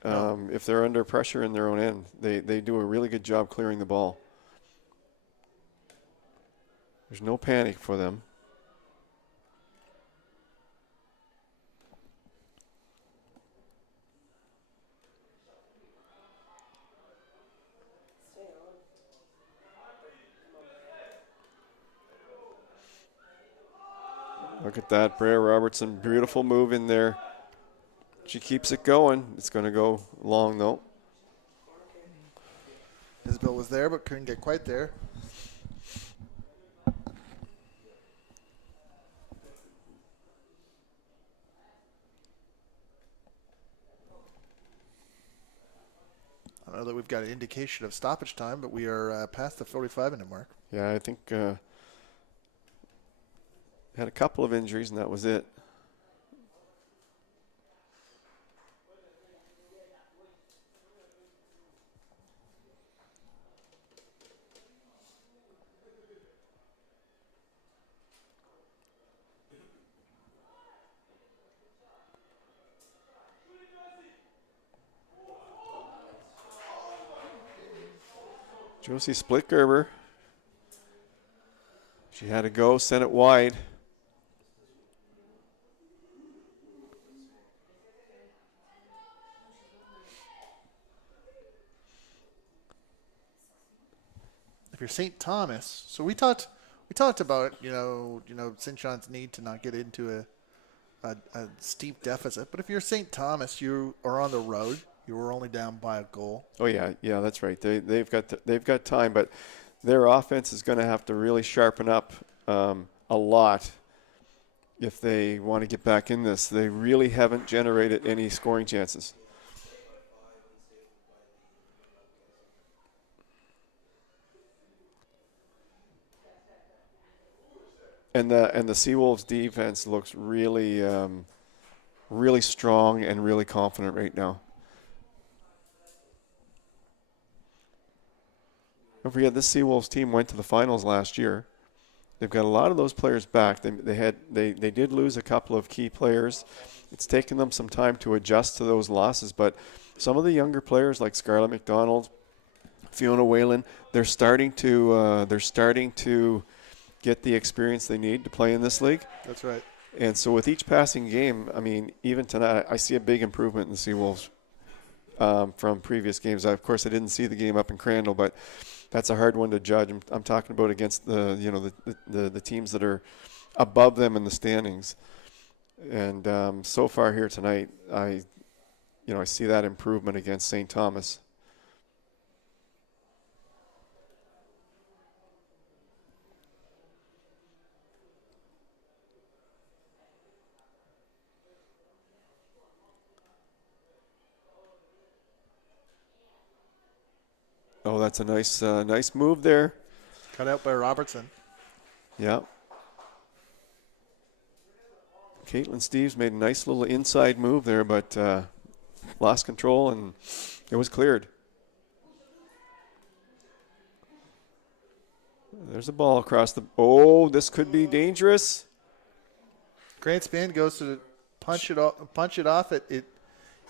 if they're under pressure in their own end. They do a really good job clearing the ball. There's no panic for them. Stay on. Look at that, Brea Robertson. Beautiful move in there. She keeps it going. It's going to go long, though. Isabel was there, but couldn't get quite there. I don't know that we've got an indication of stoppage time, but we are past the 45-minute mark. Yeah, I think had a couple of injuries, and that was it. Josie Splitgerber. She had to go, sent it wide. If you're St. Thomas, so we talked about St. John's need to not get into a steep deficit. But if you're St. Thomas, you are on the road. You were only down by a goal. Oh yeah, that's right. They've got time, but their offense is going to have to really sharpen up a lot if they want to get back in this. They really haven't generated any scoring chances. And the Seawolves defense looks really really strong and really confident right now. Don't forget, this Seawolves team went to the finals last year. They've got a lot of those players back. They did lose a couple of key players. It's taken them some time to adjust to those losses, but some of the younger players like Scarlett McDonald, Fiona Whalen, they're starting to get the experience they need to play in this league. That's right. And so with each passing game, I mean, even tonight, I see a big improvement in the Seawolves from previous games. Of course, I didn't see the game up in Crandall, but that's a hard one to judge. I'm talking about against the teams that are above them in the standings. And so far here tonight, I see that improvement against St. Thomas. Oh, that's a nice move there. Cut out by Robertson. Yeah. Caitlin Steves made a nice little inside move there, but lost control, and it was cleared. There's a ball across the... Oh, this could be dangerous. Grant Spin goes to punch it off. It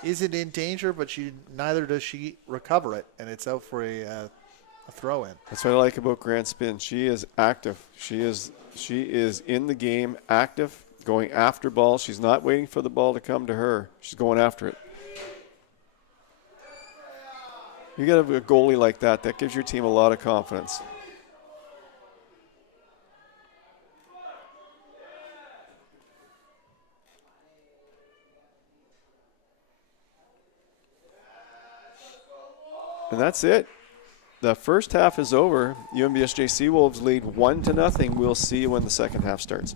isn't in danger, but neither does she recover it, and it's out for a throw-in. That's what I like about Grant Spin. She is active. She is in the game, active, going after balls. She's not waiting for the ball to come to her. She's going after it. You got a goalie like that. That gives your team a lot of confidence. And that's it. The first half is over. UNBSJ Seawolves lead 1-0. We'll see you when the second half starts.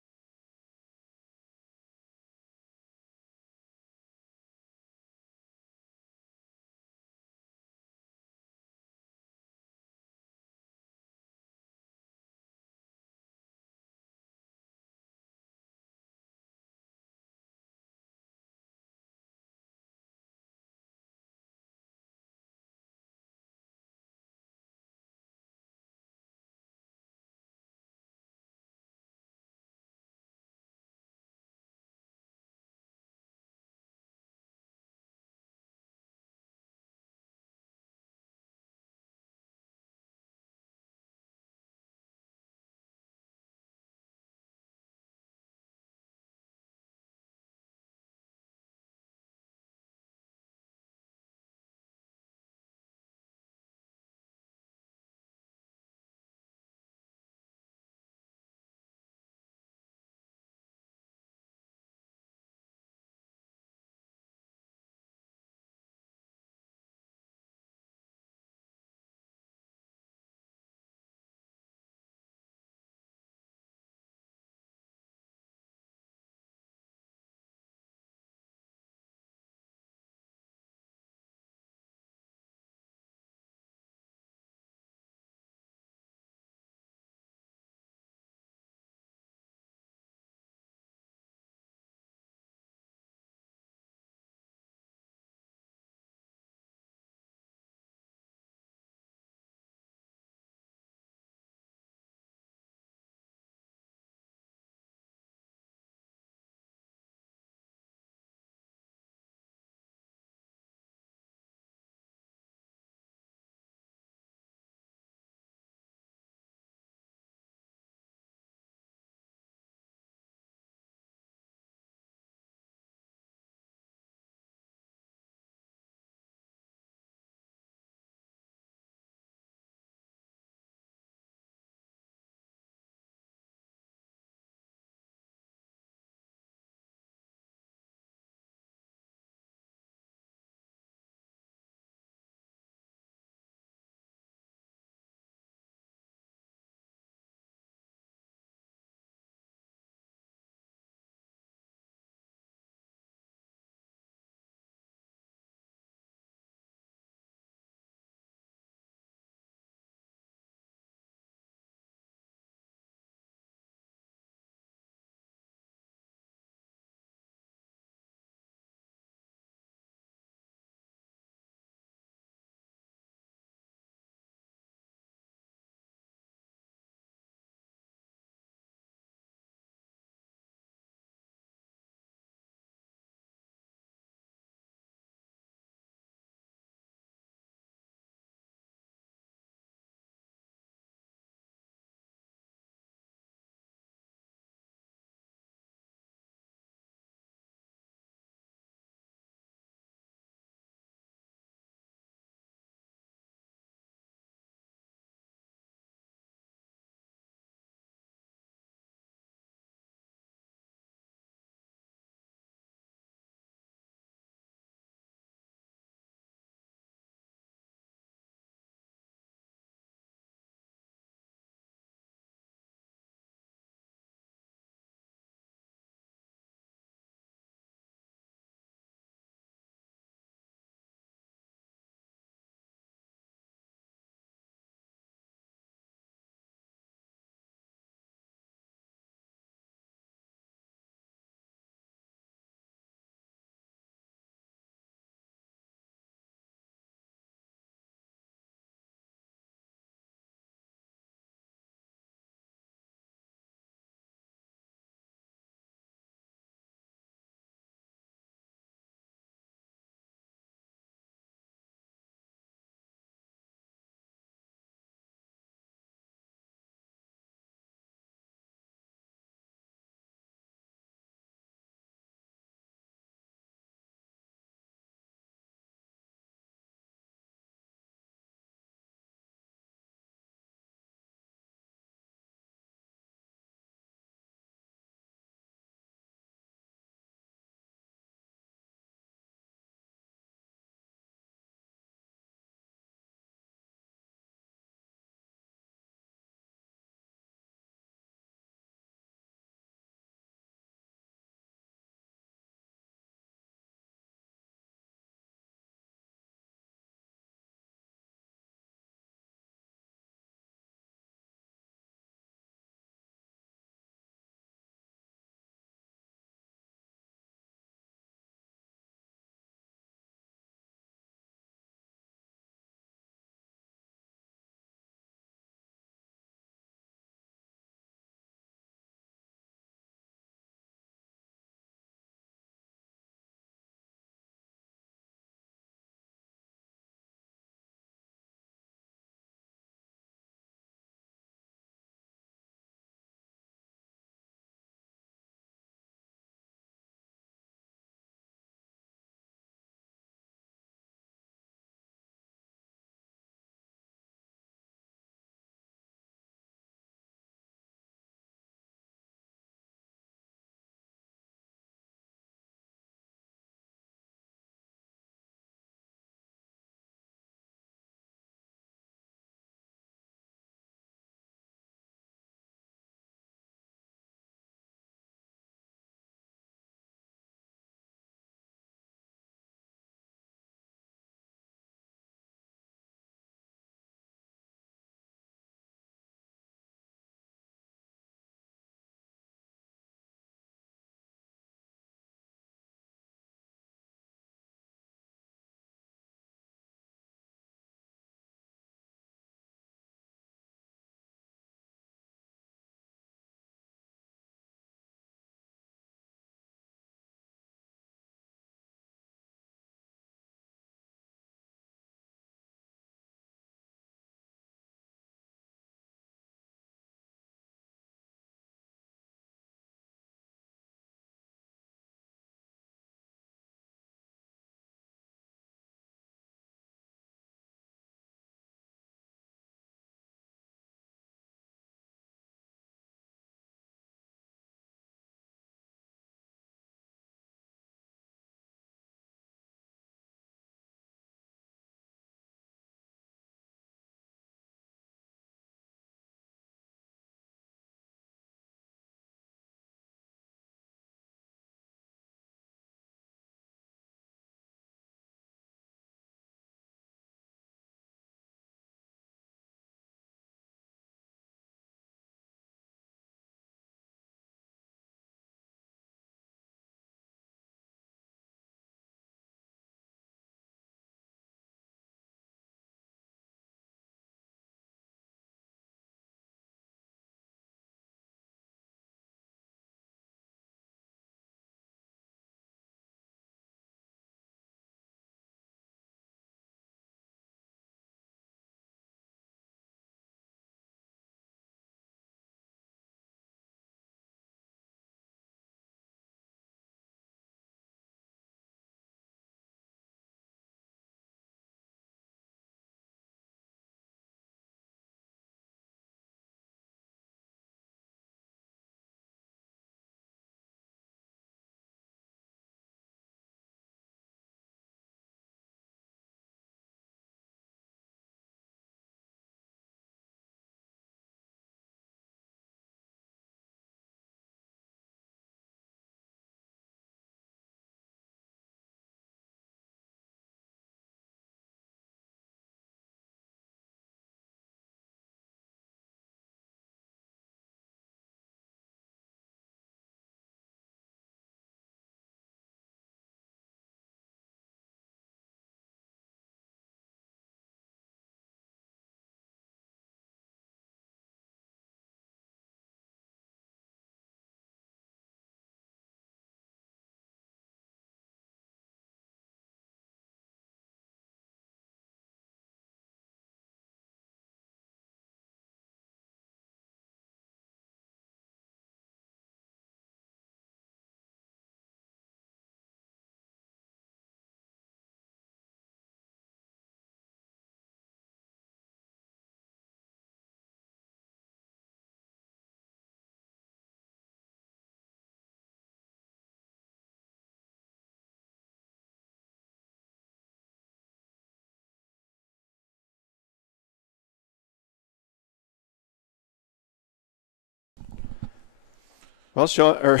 Well, Sean or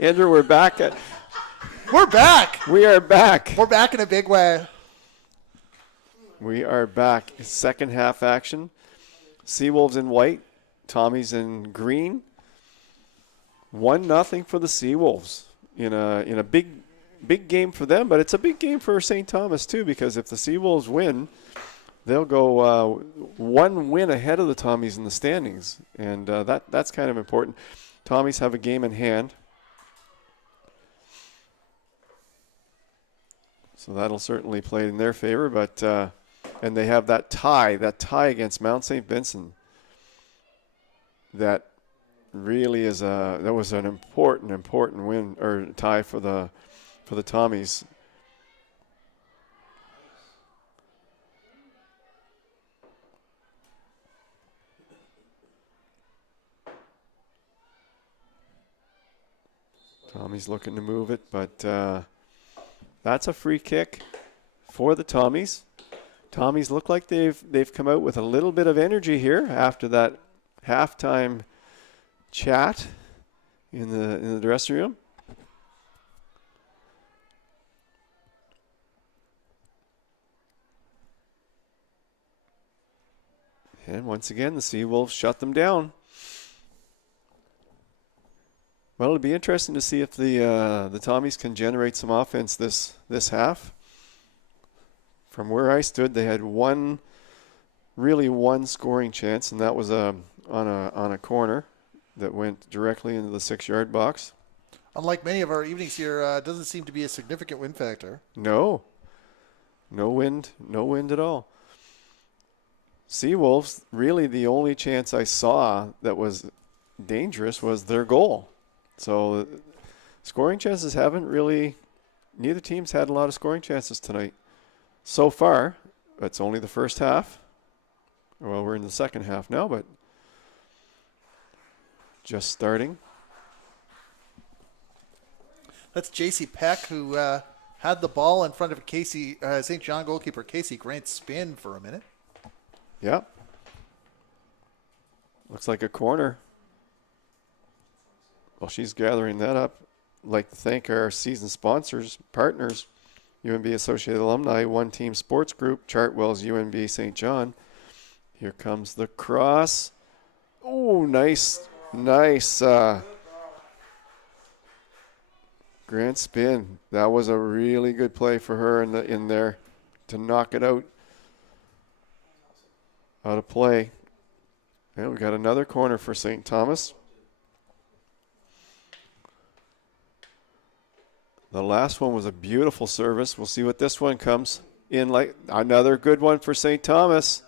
Andrew, we're back. We're back. We are back. We're back in a big way. We are back. Second half action. Seawolves in white, Tommies in green. 1-0 for the Seawolves in a big game for them, but it's a big game for St. Thomas too, because if the Seawolves win, they'll go one win ahead of the Tommies in the standings, and that's kind of important. Tommies have a game in hand, so that'll certainly play in their favor. But and they have that tie against Mount St. Vincent. That really is that was an important win or tie for the Tommies. Tommy's looking to move it, but that's a free kick for the Tommies. Tommies look like they've come out with a little bit of energy here after that halftime chat in the dressing room. And once again, the Seawolves shut them down. Well, it'll be interesting to see if the Tommies can generate some offense this half. From where I stood, they had one scoring chance, and that was on a corner that went directly into the 6-yard box. Unlike many of our evenings here, it doesn't seem to be a significant win factor. No wind at all. Seawolves, really the only chance I saw that was dangerous was their goal. So scoring chances neither team's had a lot of scoring chances tonight. So far, it's only the first half. Well, we're in the second half now, but just starting. That's J.C. Peck, who had the ball in front of St. John goalkeeper Casey Grant spin for a minute. Yep. Looks like a corner. Well, she's gathering that up. I'd like to thank our season sponsors, partners, UNB Associated Alumni, One Team Sports Group, Chartwell's UNB St. John. Here comes the cross. Oh, nice. Grant spin. That was a really good play for her in there to knock it out of play. And we got another corner for St. Thomas. The last one was a beautiful service. We'll see what this one comes in like. Another good one for St. Thomas.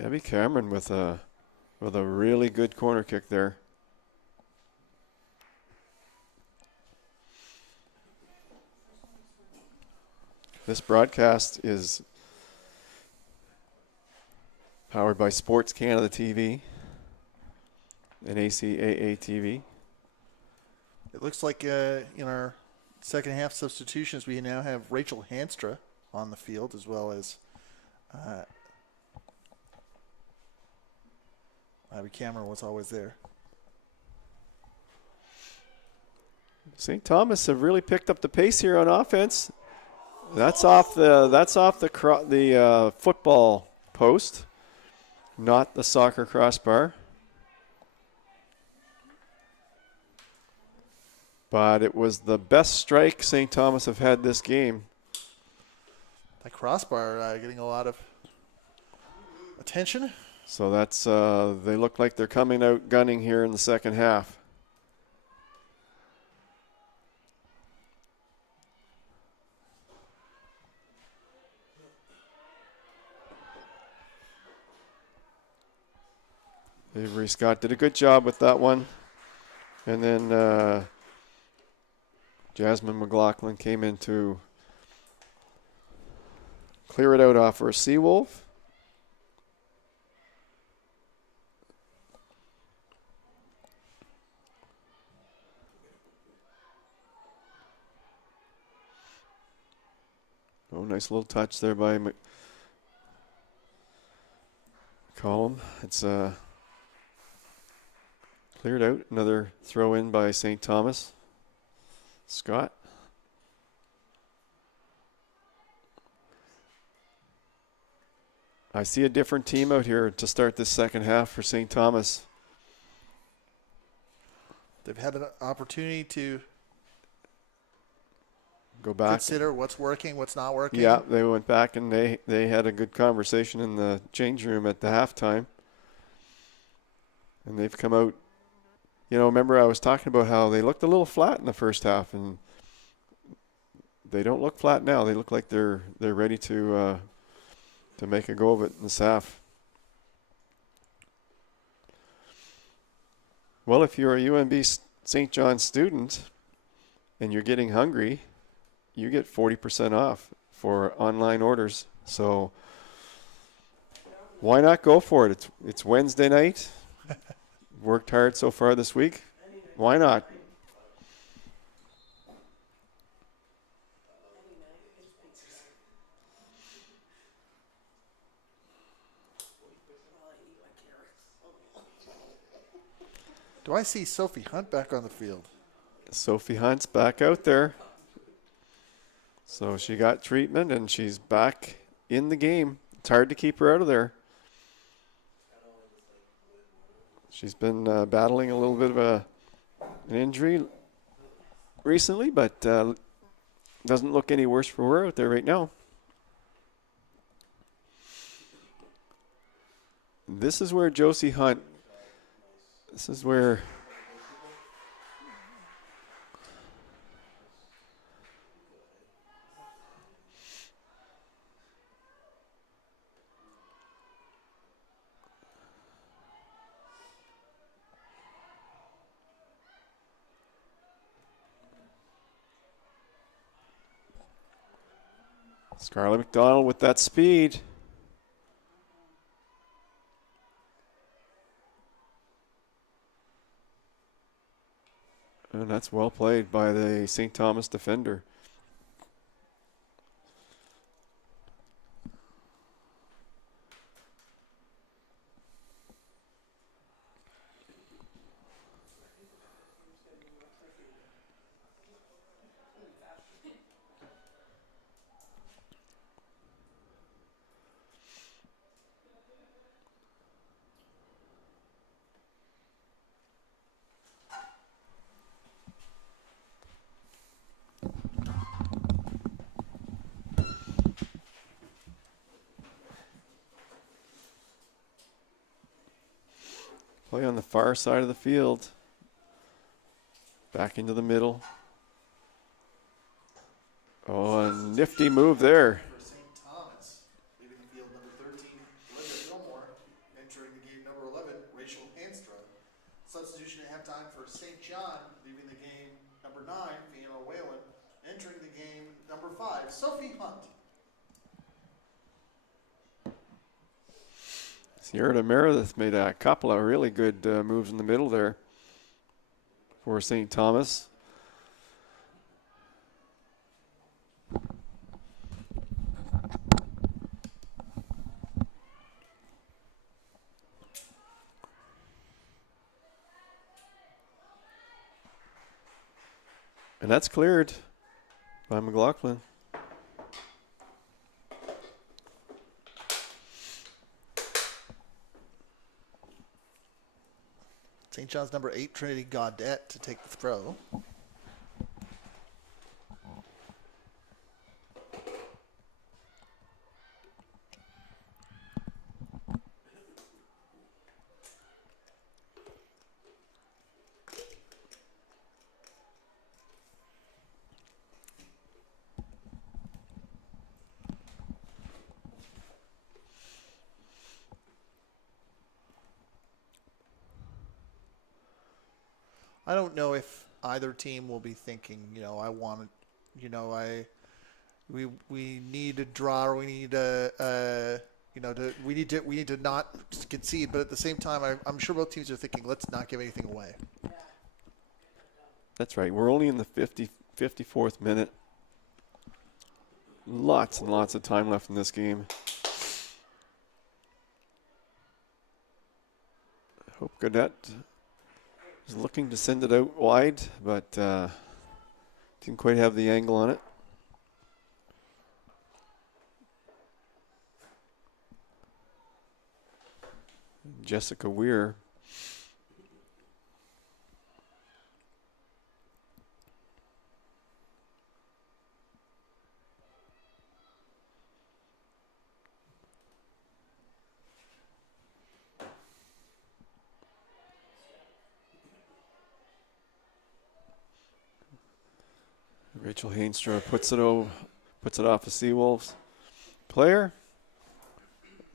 Abby Cameron with a really good corner kick there. This broadcast is powered by Sports Canada TV and ACAA TV. It looks like in our second half substitutions, we now have Rachel Hanstra on the field, as well as Abby Cameron was always there. St. Thomas have really picked up the pace here on offense. That's off the football post, not the soccer crossbar. But it was the best strike St. Thomas have had this game. That crossbar getting a lot of attention. So that's they look like they're coming out gunning here in the second half. Avery Scott did a good job with that one. And then Jasmine McLaughlin came in to clear it out off for a Seawolf. Oh, nice little touch there by McCollum. It's cleared out. Another throw in by St. Thomas. Scott. I see a different team out here to start this second half for St. Thomas. They've had an opportunity to Go back. consider what's working, what's not working. Yeah, they went back and they had a good conversation in the change room at the halftime. And they've come out. You know, remember I was talking about how they looked a little flat in the first half, and they don't look flat now. They look like they're ready to make a go of it in this half. Well, if you're a UNB St. John student and you're getting hungry, you get 40% off for online orders. So why not go for it? It's Wednesday night. Worked hard so far this week. Why not? Do I see Sophie Hunt back on the field? Sophie Hunt's back out there. So she got treatment and she's back in the game. It's hard to keep her out of there. She's been battling a little bit of an injury recently, but doesn't look any worse for her out there right now. This is where Josie Hunt, this is where Scarlett McDonald with that speed. And that's well played by the St. Thomas defender. Play on the far side of the field. Back into the middle. Oh, a nifty move there. For St. Thomas, leaving the field number 13, Linda Gilmore. Entering the game number 11, Rachel Hanstra. Substitution at halftime for St. John, leaving the game number 9, Fiona Whalen. Entering the game number 5, Sophie Hunt. Sierra Meredith made a couple of really good moves in the middle there for St. Thomas. And that's cleared by McLaughlin. St. John's number 8, Trinity Gaudette, to take the throw. I don't know if either team will be thinking, I want to, we need a draw, or we need we need to not concede. But at the same time, I'm sure both teams are thinking, let's not give anything away. That's right. We're only in the 54th minute. lots and lots of time left in this game. Hope Gaudette is looking to send it out wide, but didn't quite have the angle on it. Jessica Weir. Rachel Hainstra puts it off the Seawolves player.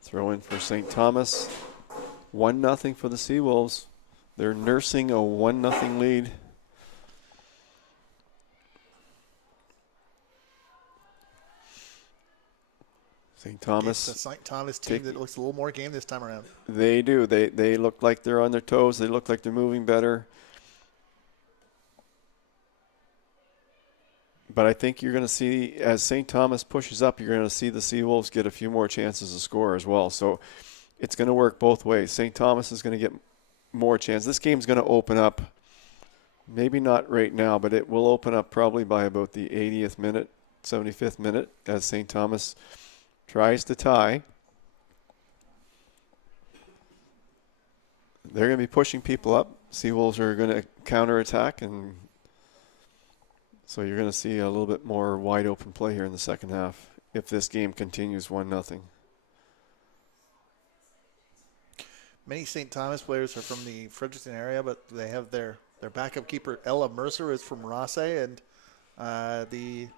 Throw in for St. Thomas. 1-0 for the Seawolves. They're nursing a 1-0 lead. St. Thomas. It's the St. Thomas team that looks a little more game this time around. They do. They look like they're on their toes. They look like they're moving better. But I think you're going to see, as St. Thomas pushes up, you're going to see the Seawolves get a few more chances to score as well. So it's going to work both ways. St. Thomas is going to get more chances. This game's going to open up, maybe not right now, but it will open up probably by about the 80th minute, 75th minute, as St. Thomas tries to tie. They're going to be pushing people up. Seawolves are going to counterattack, and so you're going to see a little bit more wide open play here in the second half if this game continues 1-0. Many St. Thomas players are from the Fredericton area, but they have their backup keeper, Ella Mercer, is from Rossay, and the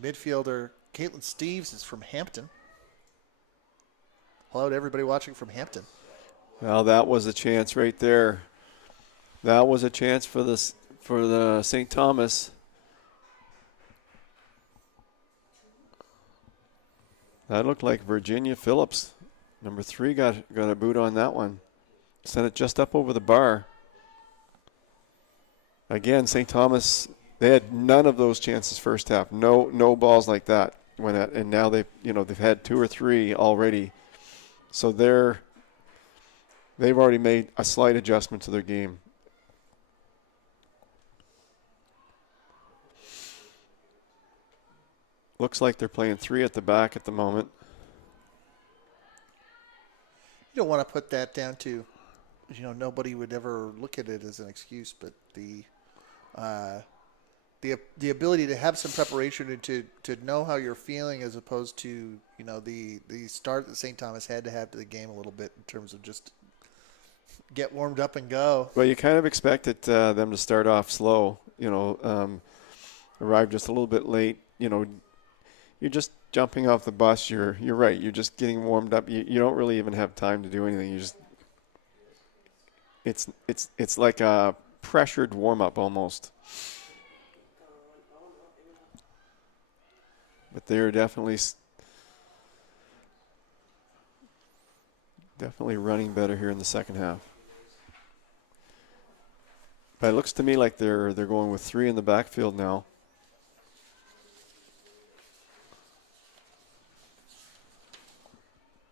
midfielder, Caitlin Steves, is from Hampton. Hello to everybody watching from Hampton. Well, that was a chance right there. That was a chance for the St. Thomas. That looked like Virginia Phillips. Number 3 got a boot on that one. Sent it just up over the bar. Again, St. Thomas, they had none of those chances first half. No balls like that went at, and now they've had 2 or 3 already. So they've already made a slight adjustment to their game. Looks like they're playing 3 at the back at the moment. You don't want to put that down to, nobody would ever look at it as an excuse, but the ability to have some preparation and to know how you're feeling, as opposed to the start that St. Thomas had to have to the game a little bit in terms of just get warmed up and go. Well, you kind of expected them to start off slow. Arrive just a little bit late. You're just jumping off the bus. You're right. You're just getting warmed up. You don't really even have time to do anything. It's like a pressured warm up almost. But they're definitely running better here in the second half. But it looks to me like they're going with 3 in the backfield now.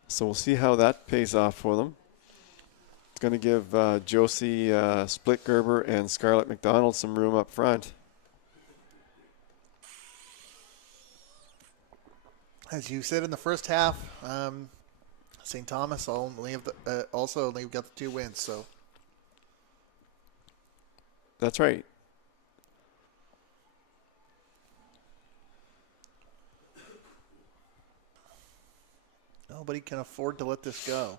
So we'll see how that pays off for them. It's going to give Josie Splitgerber and Scarlett McDonald some room up front. As you said in the first half, St. Thomas also only got the 2 wins. So that's right. Nobody can afford to let this go.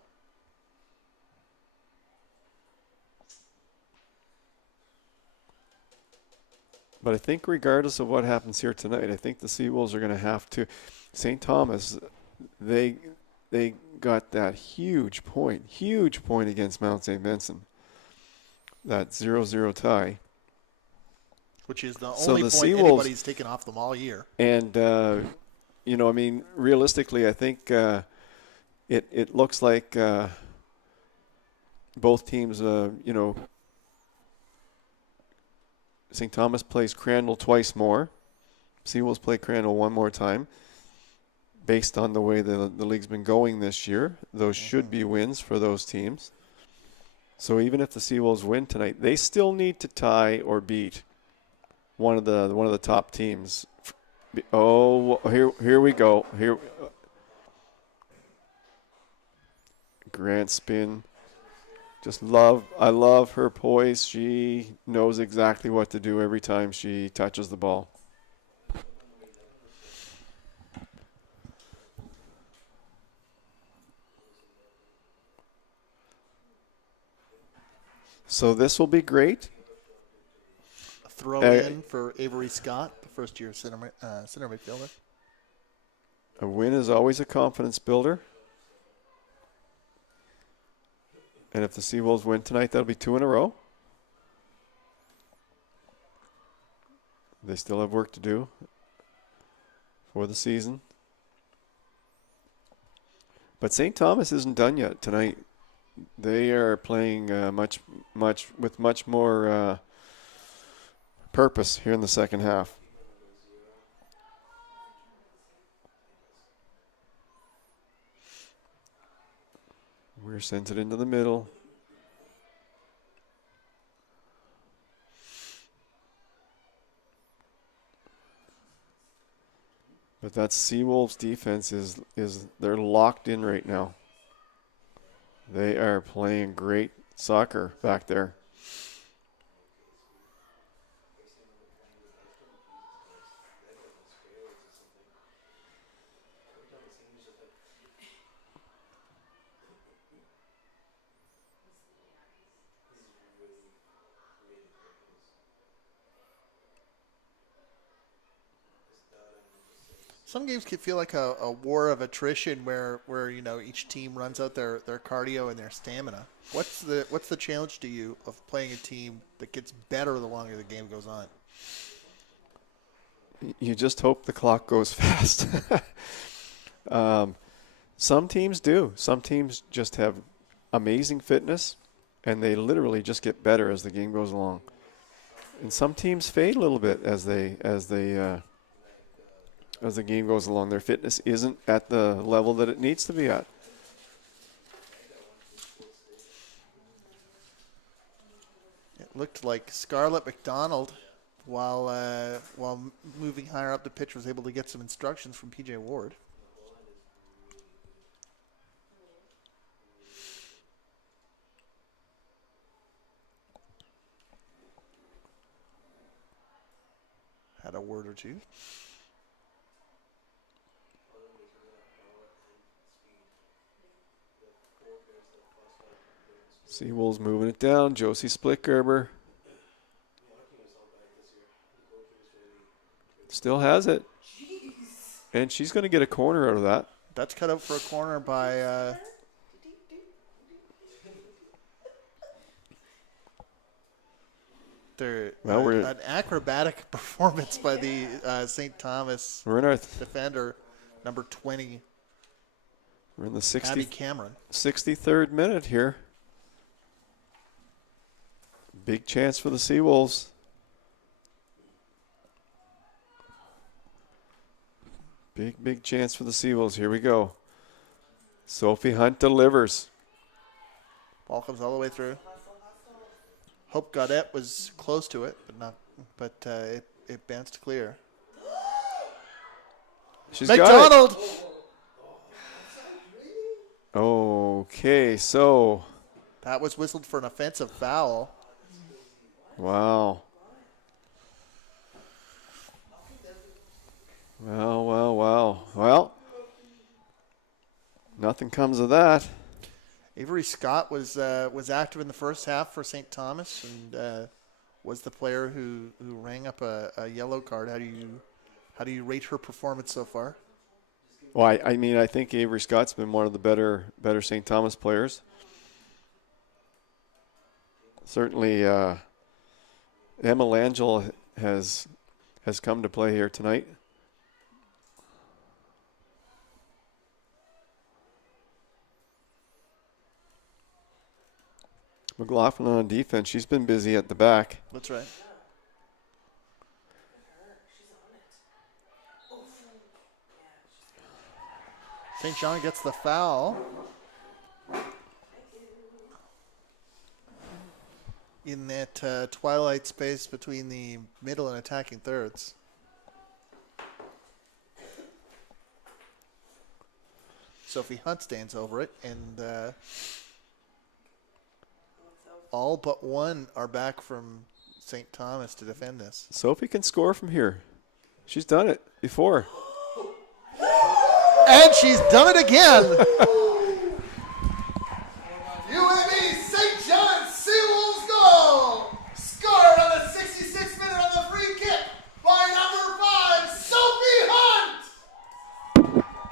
But I think regardless of what happens here tonight, I think the Seawolves are going to have to. St. Thomas, they got that huge point against Mount St. Vincent. That 0-0 tie. Which is the only point anybody's taken off them all year. And, realistically, I think it looks like both teams, St. Thomas plays Crandall twice more. Seawolves play Crandall one more time. Based on the way the league's been going this year, those should be wins for those teams. So even if the Seawolves win tonight, they still need to tie or beat one of the top teams. Oh, here we go. Here, Grant spin. I love her poise. She knows exactly what to do every time she touches the ball. So this will be great. A throw in for Avery Scott, the first-year center midfielder. A win is always a confidence builder. And if the Seawolves win tonight, that'll be 2 in a row. They still have work to do for the season. But St. Thomas isn't done yet tonight. They are playing with much more purpose here in the second half. We're sent it into the middle. But that Seawolves defense is they're locked in right now. They are playing great soccer back there. Some games can feel like a war of attrition where each team runs out their cardio and their stamina. What's the challenge to you of playing a team that gets better the longer the game goes on? You just hope the clock goes fast. Some teams do. Some teams just have amazing fitness, and they literally just get better as the game goes along. And some teams fade a little bit as the game goes along. Their fitness isn't at the level that it needs to be at. It looked like Scarlett McDonald, while moving higher up the pitch, was able to get some instructions from PJ Ward. Had a word or two. Seawolves moving it down. Josie Splittgerber still has it. And she's going to get a corner out of that. That's cut out for a corner by an acrobatic performance by the St. Thomas defender, number 20. We're in the Abby Cameron. 63rd minute here. Big chance for the Seawolves. Big chance for the Seawolves. Here we go. Sophie Hunt delivers. Ball comes all the way through. Hope Gaudette was close to it, but it bounced clear. She's McDonald! got it. Okay, so that was whistled for an offensive foul. Wow. Wow. Well, nothing comes of that. Avery Scott was active in the first half for St. Thomas and was the player who rang up a yellow card. How do you rate her performance so far? Well, I think Avery Scott's been one of the better St. Thomas players. Certainly, Emma Langell has come to play here tonight. McLaughlin on defense. She's been busy at the back. That's right. St. John gets the foul in that twilight space between the middle and attacking thirds. Sophie Hunt stands over it, and all but one are back from St. Thomas to defend this. Sophie can score from here. She's done it before. And she's done it again. UAB St. John Seawolves goal. Scored on the 66th minute on the free kick by number 5, Sophie Hunt.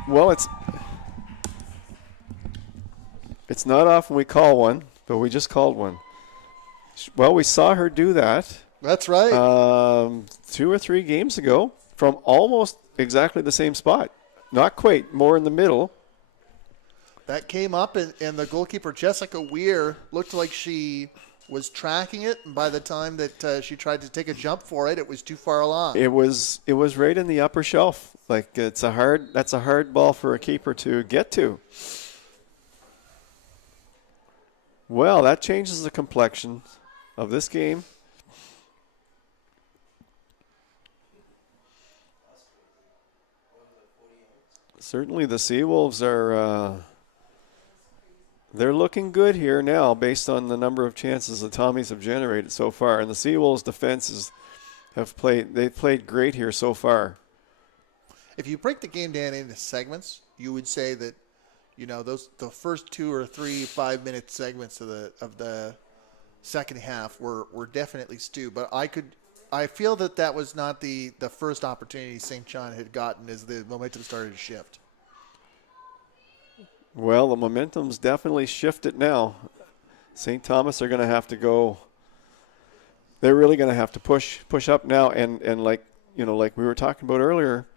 Well, it's not often we call one, but we just called one. Well, we saw her do that. That's right. 2 or 3 games ago from almost exactly the same spot. Not quite, more in the middle. That came up, and the goalkeeper, Jessica Weir, looked like she was tracking it. And by the time that she tried to take a jump for it, it was too far along. It was right in the upper shelf. Like that's a hard ball for a keeper to get to. Well, that changes the complexion of this game. Certainly the Seawolves are they're looking good here now based on the number of chances the Tommies have generated so far. And the Seawolves defenses they've played great here so far. If you break the game down into segments, you would say that, you know, the first 2 or 3 5-minute segments of the second half were definitely stew. But I feel that was not the first opportunity St. John had gotten as the momentum started to shift. Well, the momentum's definitely shifted now. St. Thomas are going to have to go. They're really going to have to push up now, and like we were talking about earlier,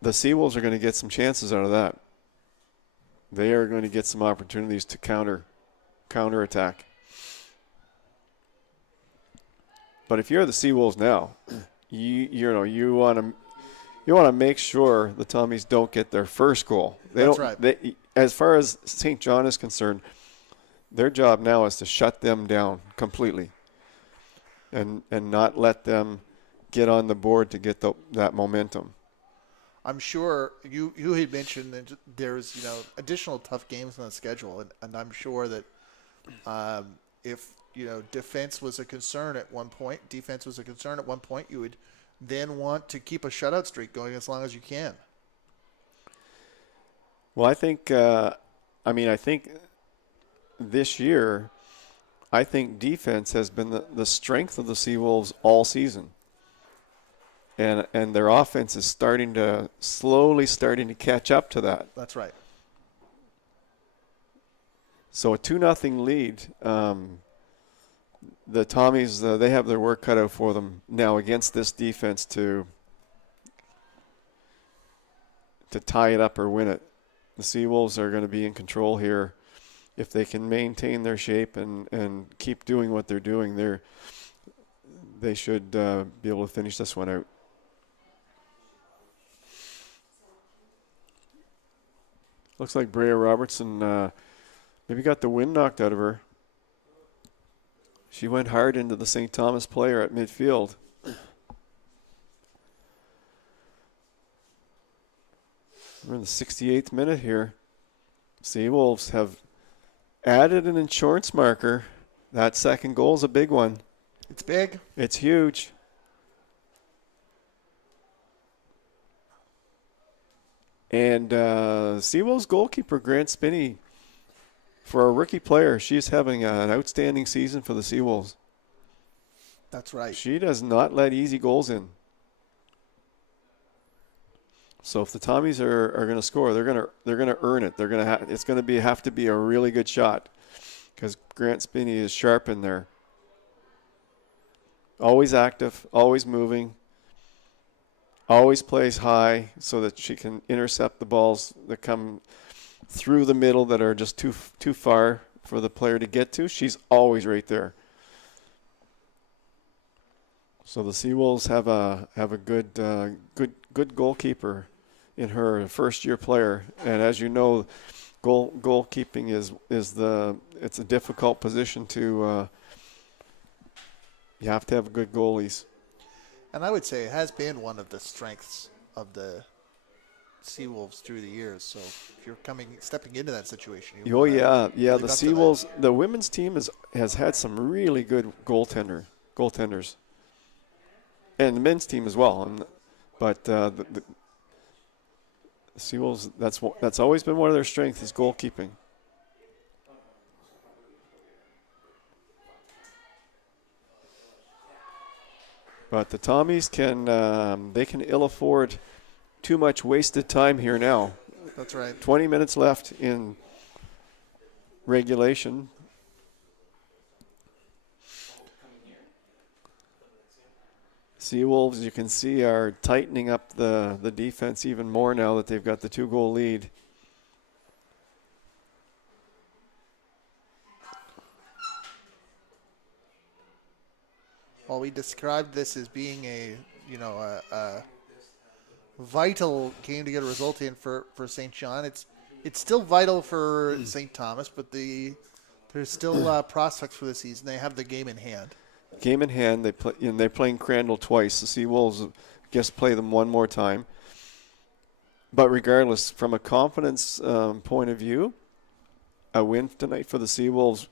the Seawolves are going to get some chances out of that. They are going to get some opportunities to counter attack. But if you're the Seawolves now, you want to make sure the Tommies don't get their first goal. That's right. As far as St. John is concerned, their job now is to shut them down completely, and not let them get on the board to get that momentum. I'm sure you had mentioned that there's additional tough games on the schedule, and I'm sure that if defense was a concern at one point, you would then want to keep a shutout streak going as long as you can. Well, I think this year, I think defense has been the strength of the Seawolves all season. And their offense is slowly starting to catch up to that. That's right. So a 2-0 lead. The Tommies, they have their work cut out for them now against this defense to tie it up or win it. The Seawolves are going to be in control here. If they can maintain their shape and keep doing what they're doing, they should be able to finish this one out. Looks like Brea Robertson maybe got the wind knocked out of her. She went hard into the St. Thomas player at midfield. We're in the 68th minute here. Seawolves have added an insurance marker. That second goal is a big one. It's big. It's huge. And Seawolves goalkeeper Grant Spinney, for a rookie player, she's having an outstanding season for the Seawolves. That's right. She does not let easy goals in. So if the Tommies are going to score, they're going to earn it. It's going to have to be a really good shot, because Grant Spinney is sharp in there. Always active, always moving, always plays high so that she can intercept the balls that come through the middle that are just too far for the player to get to. She's always right there. So the Seawolves have a good goalkeeper in her first-year player. And as you know, goalkeeping it's a difficult position to. You have to have good goalies. And I would say it has been one of the strengths of the Seawolves through the years. So if you're stepping into that situation, you Oh wanna yeah. live The up to that. Seawolves, the women's team has had some really good goaltenders, and the men's team as well. But the Seawolves, that's always been one of their strengths is goalkeeping. But the Tommies can ill afford too much wasted time here now. That's right. 20 minutes left in regulation. Seawolves, you can see, are tightening up the defense even more now that they've got the 2-goal lead. Well, we described this as being a vital game to get a result in for St. John. It's still vital for St. Thomas, but there's still prospects for the season. They have the game in hand. Game in hand. They're playing Crandall twice. The Seawolves, I guess, play them one more time. But regardless, from a confidence point of view, a win tonight for the Seawolves,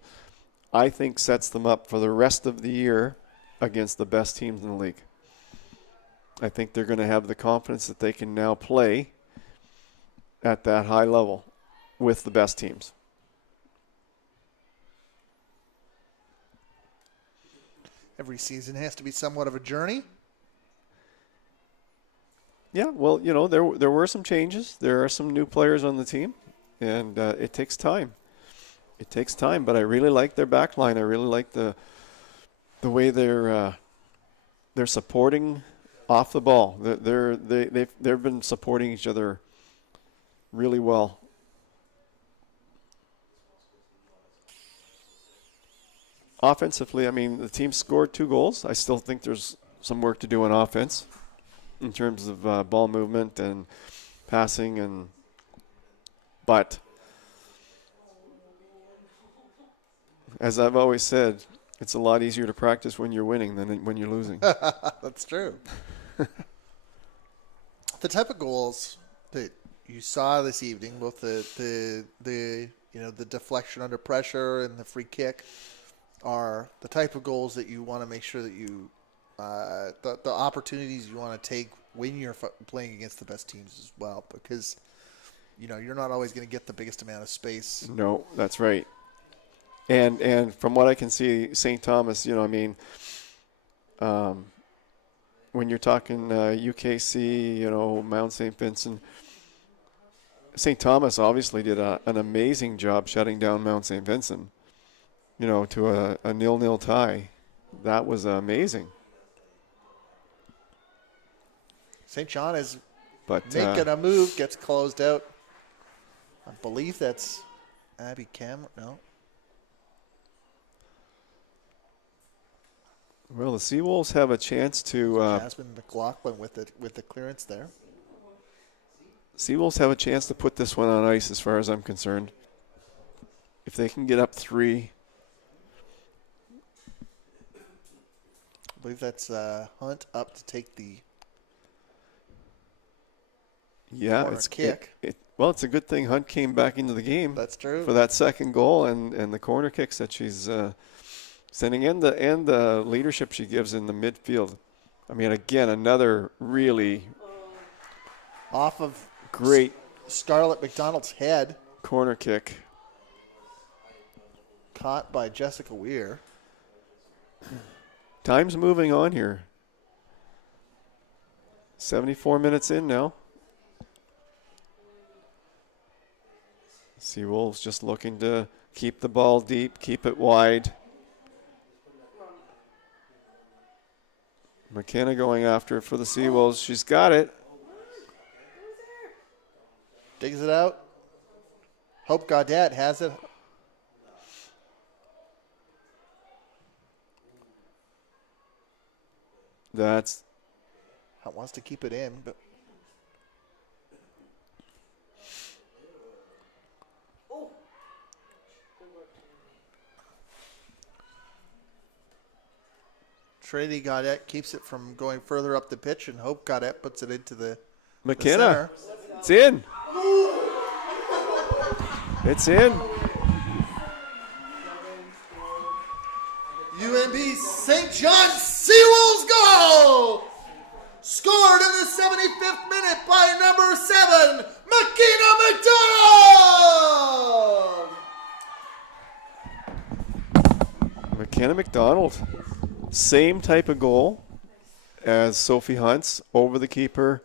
I think, sets them up for the rest of the year against the best teams in the league. I think they're going to have the confidence that they can now play at that high level with the best teams. Every season has to be somewhat of a journey. Yeah, well, there were some changes. There are some new players on the team, and it takes time. It takes time, but I really like their back line. I really like the way they're supporting off the ball. They've been supporting each other really well. Offensively, I mean, the team scored 2 goals. I still think there's some work to do on offense in terms of ball movement and passing, but as I've always said, it's a lot easier to practice when you're winning than when you're losing. That's true. The type of goals that you saw this evening, both the deflection under pressure and the free kick, are the type of goals that you want to make sure that you the opportunities you want to take when you're playing against the best teams as well, because you're not always going to get the biggest amount of space. No, that's right. And from what I can see, St. Thomas, when you're talking UKC, Mount St. Vincent, St. Thomas obviously did an amazing job shutting down Mount St. Vincent, to a 0-0 tie. That was amazing. St. John is making a move, gets closed out. I believe that's Abby Cameron. No. Well, the Seawolves have a chance to. Jasmine McLaughlin with the clearance there. Seawolves have a chance to put this one on ice, as far as I'm concerned. If they can get up 3. I believe that's Hunt up to take the corner kick. Well, it's a good thing Hunt came back into the game. That's true. For that second goal and the corner kicks that she's sending and the leadership she gives in the midfield. I mean, again, another really off of great Scarlett McDonald's head. Corner kick. Caught by Jessica Weir. Time's moving on here. 74 minutes in now. Seawolves just looking to keep the ball deep, keep it wide. McKenna going after it for the Seawolves. She's got it. Digs it out. Hope Gaudette has it. That's Hunt wants to keep it in, but Trinity Gaudette keeps it from going further up the pitch, and Hope Gaudette puts it into the McKenna. center. It's in. It's in. UNB St. John Seawolves goal! Scored in the 75th minute by number 7, McKenna McDonald! McKenna McDonald. Same type of goal as Sophie Hunt's over the keeper.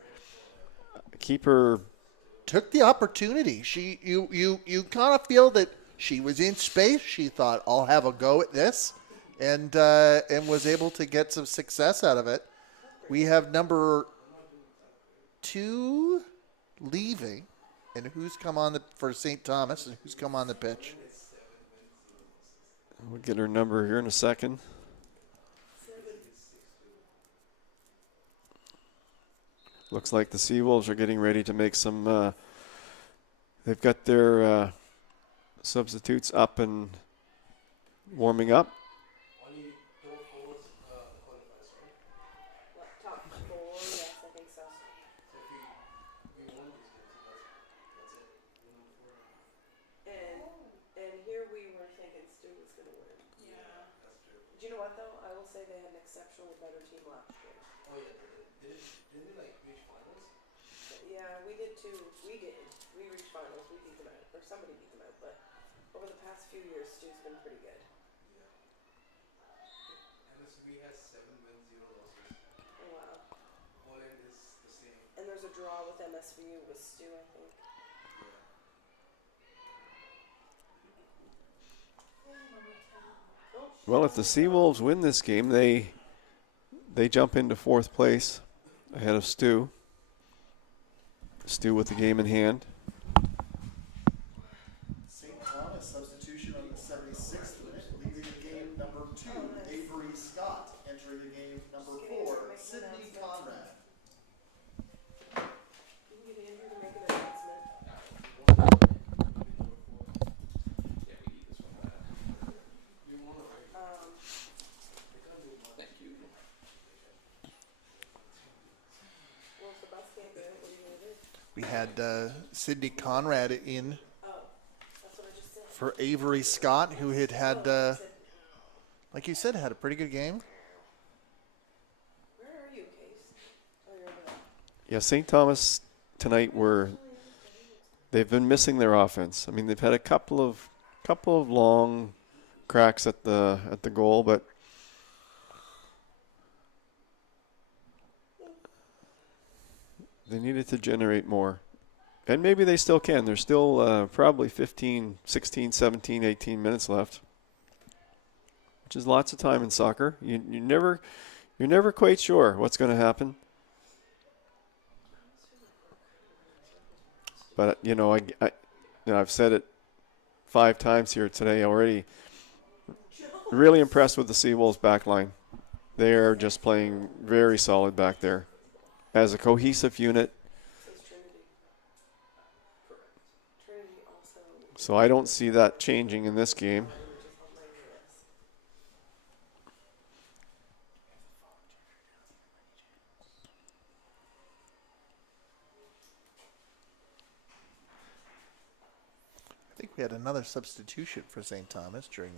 Keeper took the opportunity. You kind of feel that she was in space. She thought, I'll have a go at this, and was able to get some success out of it. We have number 2 leaving, and who's come on for St. Thomas, and who's come on the pitch? We'll get her number here in a second. Looks like the Seawolves are getting ready to make some. They've got their substitutes up and warming up. Top 4, yes, I think so. And here we were thinking Stu was going to win. Yeah. Do you know what though? I will say they had an exceptionally better team last year. Didn't they reach finals? Yeah, we did too. We did. We reached finals. We beat them out, or somebody beat them out. But over the past few years, Stu's been pretty good. MSV has 7 wins, 0 losses. Oh wow. Poland is the same. And there's a draw with MSVU with Stu, I think. Well, if the Seawolves win this game, they jump into 4th place ahead of Stu. Stu with the game in hand. St. Thomas substitution on the 76th minute, leaving the game number 2, Avery Scott, entering the game number 4, Sydney Conrad. You can get Andrew to make an announcement. Well, if the bus can't get it, what are you going to do? We had Sydney Conrad in Oh, that's what I just said. for Avery Scott, who had like you said, had a pretty good game. Where are you, Case? Oh, you're over there. Yeah, St. Thomas tonight they've been missing their offense. I mean, they've had a couple of long cracks at the goal, but they needed to generate more. And maybe they still can. There's still probably 15, 16, 17, 18 minutes left, which is lots of time in soccer. You're never quite sure what's going to happen. But I've said it 5 times here today already. Really impressed with the Seawolves back line. They are just playing very solid back there as a cohesive unit. Says Trinity. Trinity also. So I don't see that changing in this game. I think we had another substitution for St. Thomas during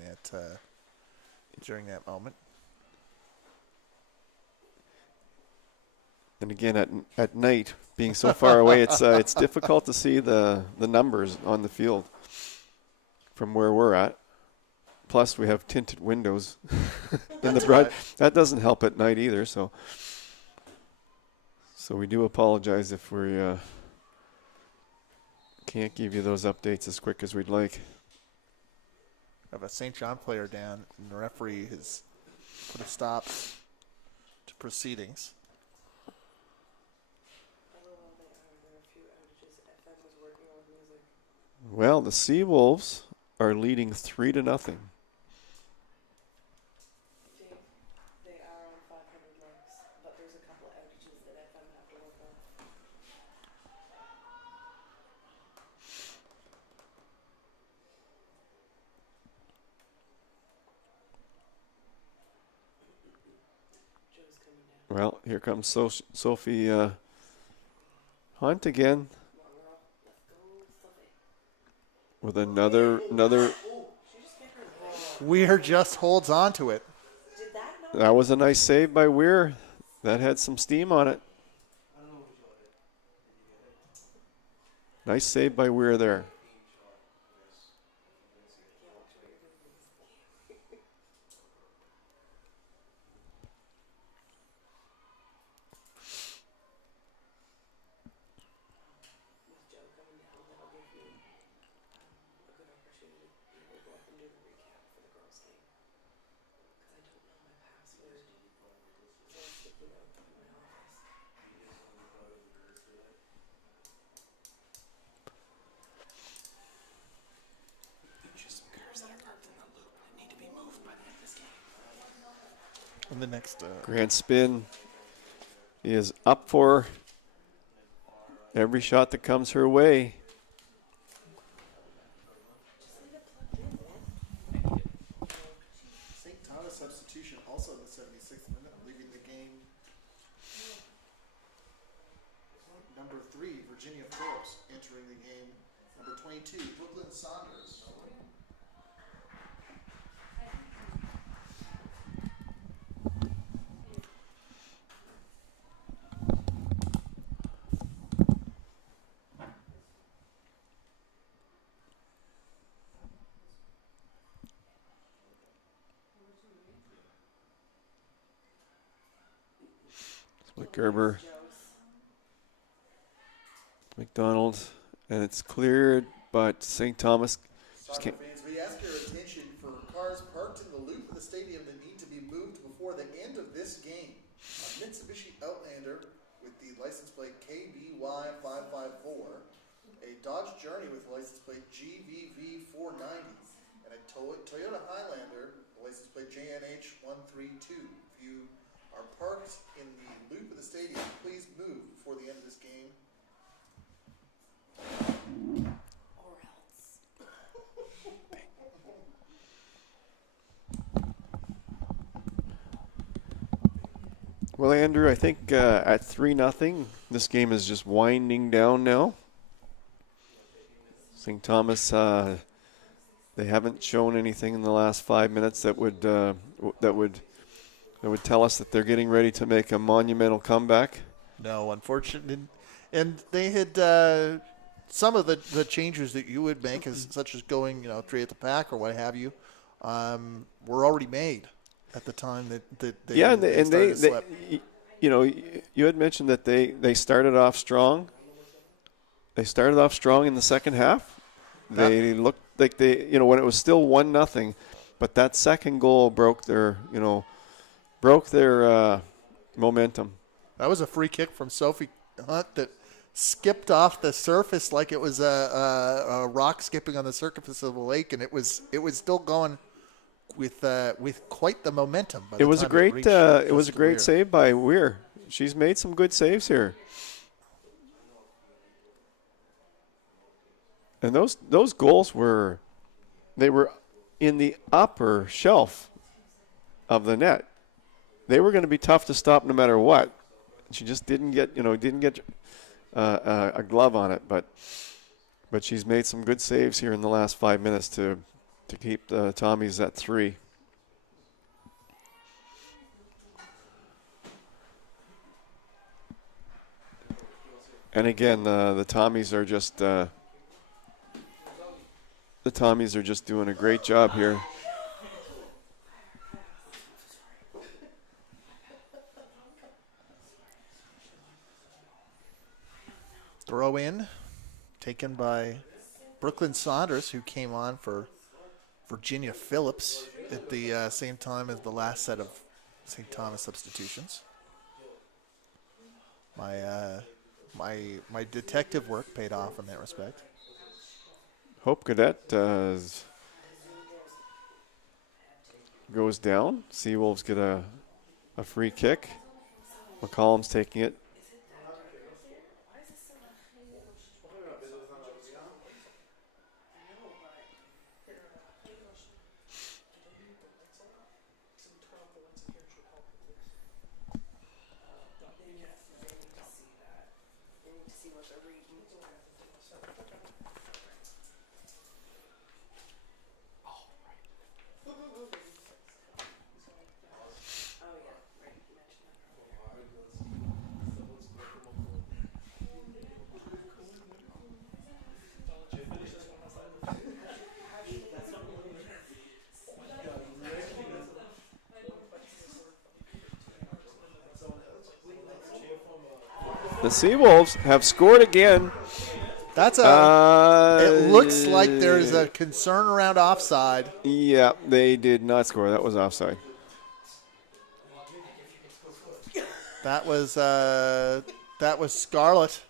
that moment. And again, at night, being so far away, it's difficult to see the numbers on the field from where we're at. Plus, we have tinted windows in the broad. That doesn't help at night either. So we do apologize if we can't give you those updates as quick as we'd like. We have a St. John player down, and the referee has put a stop to proceedings. There are a few outages. FM was working on music. Well, the Seawolves are leading 3-0. Dave, they are on 500 likes, but there's a couple outages that FM have to work on. Well, here comes Sophie Hunt again with another. Weir just holds on to it. Did that not? That was a nice save by Weir. That had some steam on it. Nice save by Weir there. With Joe coming down, that'll give you a good opportunity. We'll go up and do the recap for the girls' game. Because I don't know my password. So I stick it out in my office. And the next. Grand spin is up for every shot that comes her way. St. Thomas substitution also in the 76th minute, leaving the game. Number 3, Virginia Phillips entering the game. Number 22, Brooklyn Saunders. Gerber, McDonald, and it's cleared, but St. Thomas just Soccer can't. fans, we ask your attention for cars parked in the loop of the stadium that need to be moved before the end of this game. A Mitsubishi Outlander with the license plate KBY554, a Dodge Journey with license plate GVV490, and a Toyota Highlander license plate JNH132. If you are parked in the loop of the stadium, please move before the end of this game. Or else. Well, Andrew, I think at 3-0, this game is just winding down now. St. Thomas, they haven't shown anything in the last 5 minutes that would tell us that they're getting ready to make a monumental comeback. No, unfortunately. And they had some of the changes that you would make, such as going, 3 at the pack or what have you, were already made at the time that they started to slip. You had mentioned that they started off strong. They started off strong in the second half. They looked like when it was still 1-0, but that second goal broke their momentum. That was a free kick from Sophie Hunt that skipped off the surface like it was a rock skipping on the surface of a lake, and it was still going with quite the momentum. It was a great save by Weir. She's made some good saves here. And those goals were in the upper shelf of the net. They were going to be tough to stop no matter what. She just didn't get a glove on it, but she's made some good saves here in the last 5 minutes to keep the Tommies at 3. And again, the Tommies are just doing a great job here. Throw in, taken by Brooklyn Saunders, who came on for Virginia Phillips at the same time as the last set of St. Thomas substitutions. My detective work paid off in that respect. Hope Cadet goes down. Seawolves get a free kick. McCollum's taking it. see what they're reading. Oh yeah, right. You mentioned that. The Seawolves have scored again. That's it looks like there's a concern around offside. Yeah, they did not score. That was offside. That was Scarlett.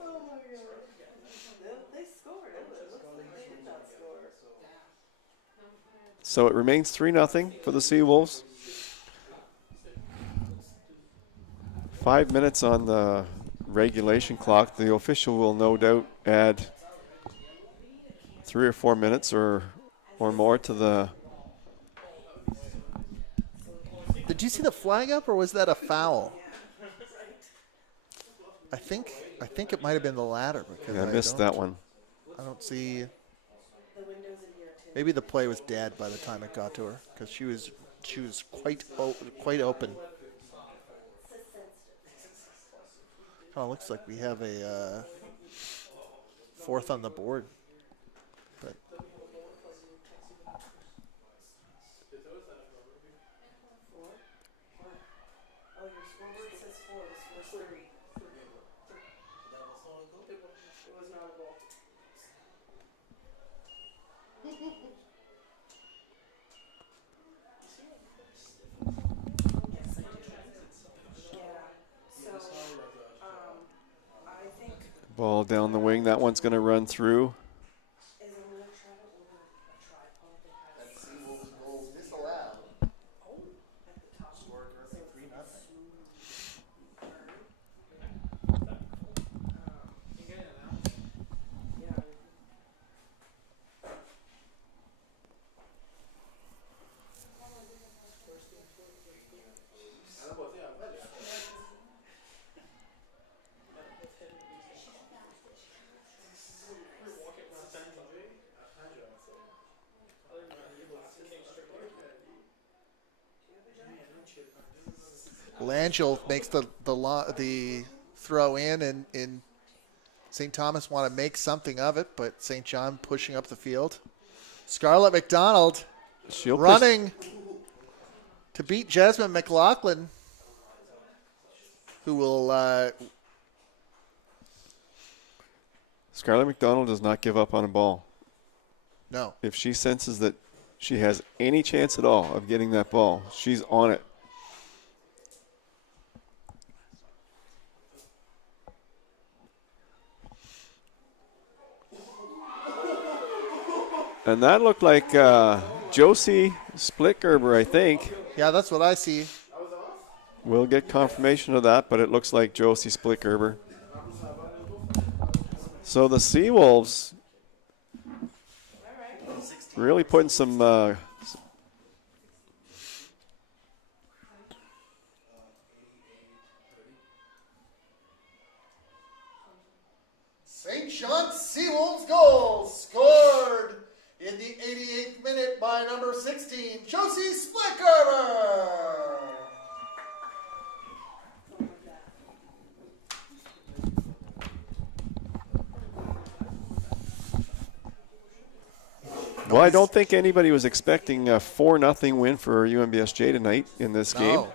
Oh my god. They scored. It looks like they did not score. So it remains 3-0 for the Seawolves. 5 minutes on the regulation clock. The official will no doubt add 3 or 4 minutes or more to the. Did you see the flag up, or was that a foul? I think it might have been the latter because Yeah, I missed that one. I don't see. The windows in here too. Maybe the play was dead by the time it got to her because she was quite open. Kind of looks like we have a fourth on the board, but Oh, your scoreboard says 4. The score's 3. It was not a goal. Yeah. So, I think Ball down the wing. That one's going to run through. is I'm gonna try to order a tripod that has disallowed. at the top. So it's a smooth turn. Yeah. Langell makes the throw in, and St. Thomas want to make something of it, but St. John pushing up the field. Scarlett McDonald She'll push- running to beat Jasmine McLaughlin, who will. Scarlett McDonald does not give up on a ball. No. If she senses that she has any chance at all of getting that ball, she's on it. And that looked like Josie Splitgerber, I think. Yeah, that's what I see. We'll get confirmation of that, but it looks like Josie Splitgerber. So the Seawolves really putting some St. John Seawolves goal scored in the 88th minute by number 16, Josie Splitgerber. Well, I don't think anybody was expecting a 4-0 win for UNBSJ tonight in this game. No.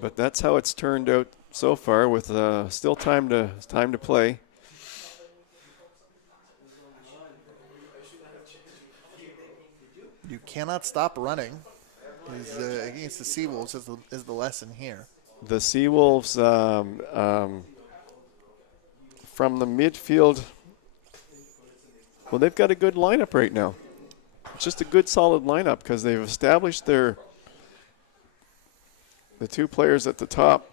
But that's how it's turned out so far, with still time to play. You cannot stop running. Against the Seawolves is the lesson here. The Seawolves from the midfield, well, they've got a good lineup right now. It's just a good, solid lineup because they've established the two players at the top,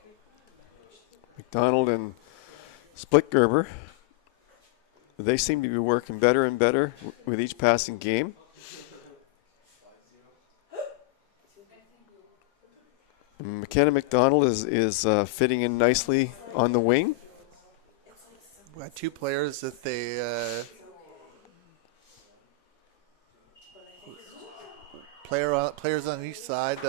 McDonald and Splitgerber. They seem to be working better and better with each passing game. McKenna McDonald is fitting in nicely on the wing. We got two players that they players on each side.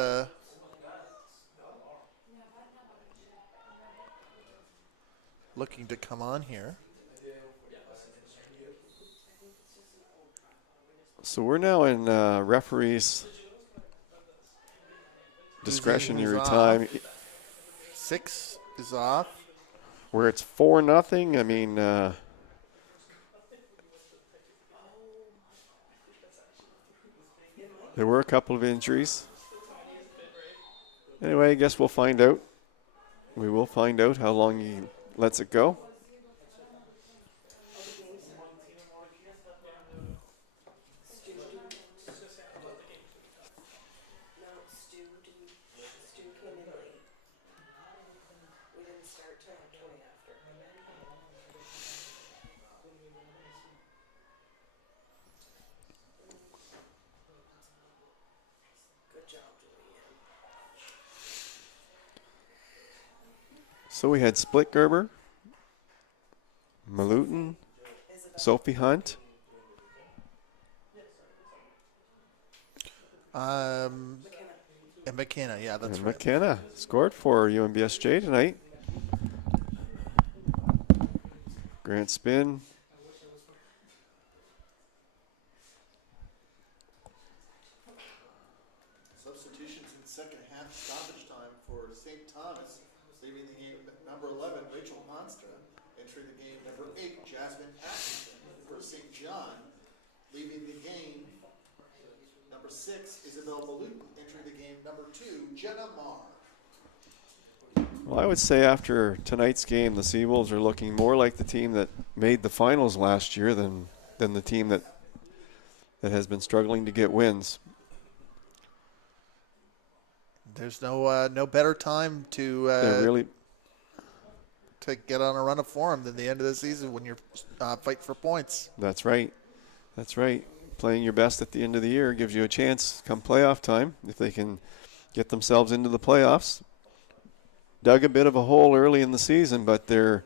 Looking to come on here. So we're now in referees discretionary who's time, 6 is off. where it's 4-0. I mean, there were a couple of injuries. Anyway, I guess we'll find out. We will find out how long he lets it go. No, Stu came in late. We didn't start till 20 after. Good job, Julianne. So we had Split Gerber, Malutin, Sophie Hunt. And McKenna, yeah, that's And right. McKenna scored for UNBSJ tonight. Grant spin. Substitutions in second half stoppage time for St. Thomas, leaving the game number 11, Rachel Monstra, entering the game number 8, Jasmine Atkinson. For St. John, leaving the game number 6, Isabel Malutin, entering the game number 2, Jenna Marr. Well, I would say after tonight's game, the Seawolves are looking more like the team that made the finals last year than the team that has been struggling to get wins. There's no better time to get on a run of form than the end of the season when you're fighting for points. That's right. That's right. Playing your best at the end of the year gives you a chance come playoff time if they can get themselves into the playoffs. Dug a bit of a hole early in the season, but they're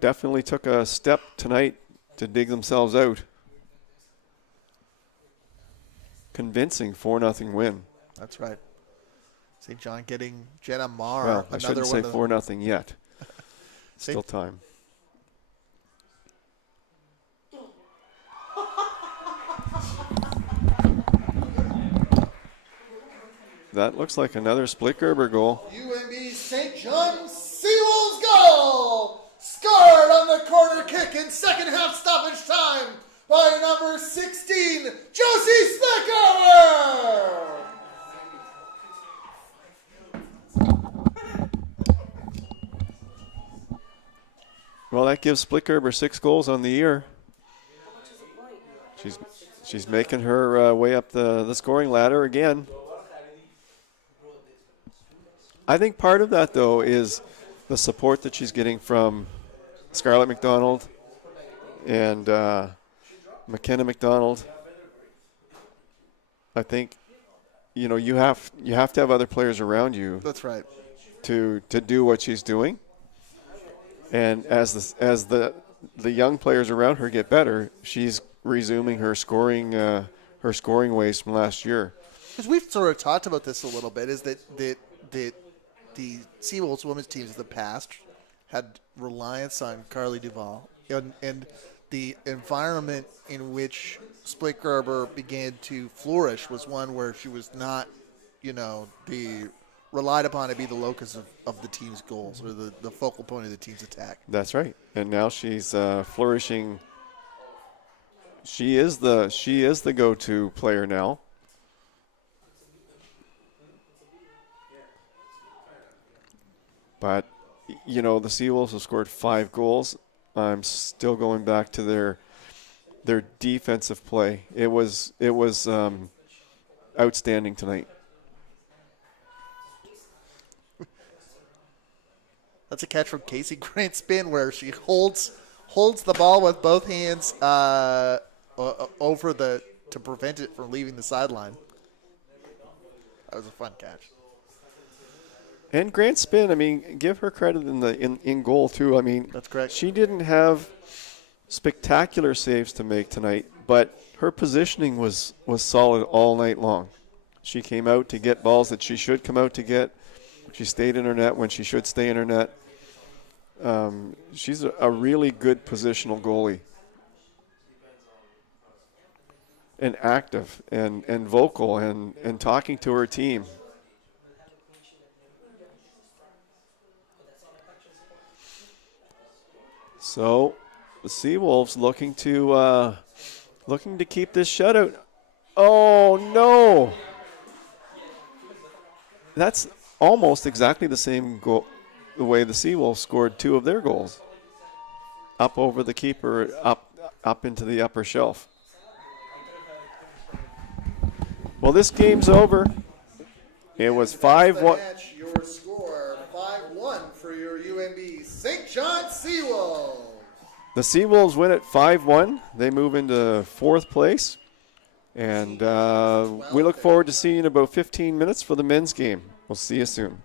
definitely took a step tonight to dig themselves out. Convincing 4-0 win. That's right. St. John getting Jenna Marr. Well, I another shouldn't say one 4-0 yet. Still time. That looks like another Split Gerber goal. UNB St. John Seawolves goal! Scored on the corner kick in second half stoppage time by number 16, Josie Slicker! Well, that gives Split Gerber 6 goals on the year. She's making her way up the scoring ladder again. I think part of that, though, is the support that she's getting from Scarlett McDonald and McKenna McDonald. I think, you have to have other players around you. That's right. To do what she's doing. And as the young players around her get better, she's resuming her scoring ways from last year. Because we've sort of talked about this a little bit, is that the Seawolves women's teams of the past had reliance on Carly Duvall, and the environment in which Split Gerber began to flourish was one where she was not, relied upon to be the locus of the team's goals or the focal point of the team's attack. That's right. And now she's flourishing. She is the go-to player now. But the Seawolves have scored 5 goals. I'm still going back to their defensive play. It was outstanding tonight. That's a catch from Casey Grant spin where she holds the ball with both hands over to prevent it from leaving the sideline. That was a fun catch. And Grant Spin, I mean, give her credit in goal too. I mean, That's correct. She didn't have spectacular saves to make tonight, but her positioning was solid all night long. She came out to get balls that she should come out to get. She stayed in her net when she should stay in her net. She's a really good positional goalie. And active and vocal and talking to her team. So the Seawolves looking to keep this shutout. Oh no! That's almost exactly the same goal, the way the Seawolves scored 2 of their goals. Up over the keeper, up into the upper shelf. Well, this game's over. It was 5-1. Your score 5-1 for your UNB St. John Seawolves. The Seawolves win at 5-1. They move into 4th place. And we look forward to seeing you in about 15 minutes for the men's game. We'll see you soon.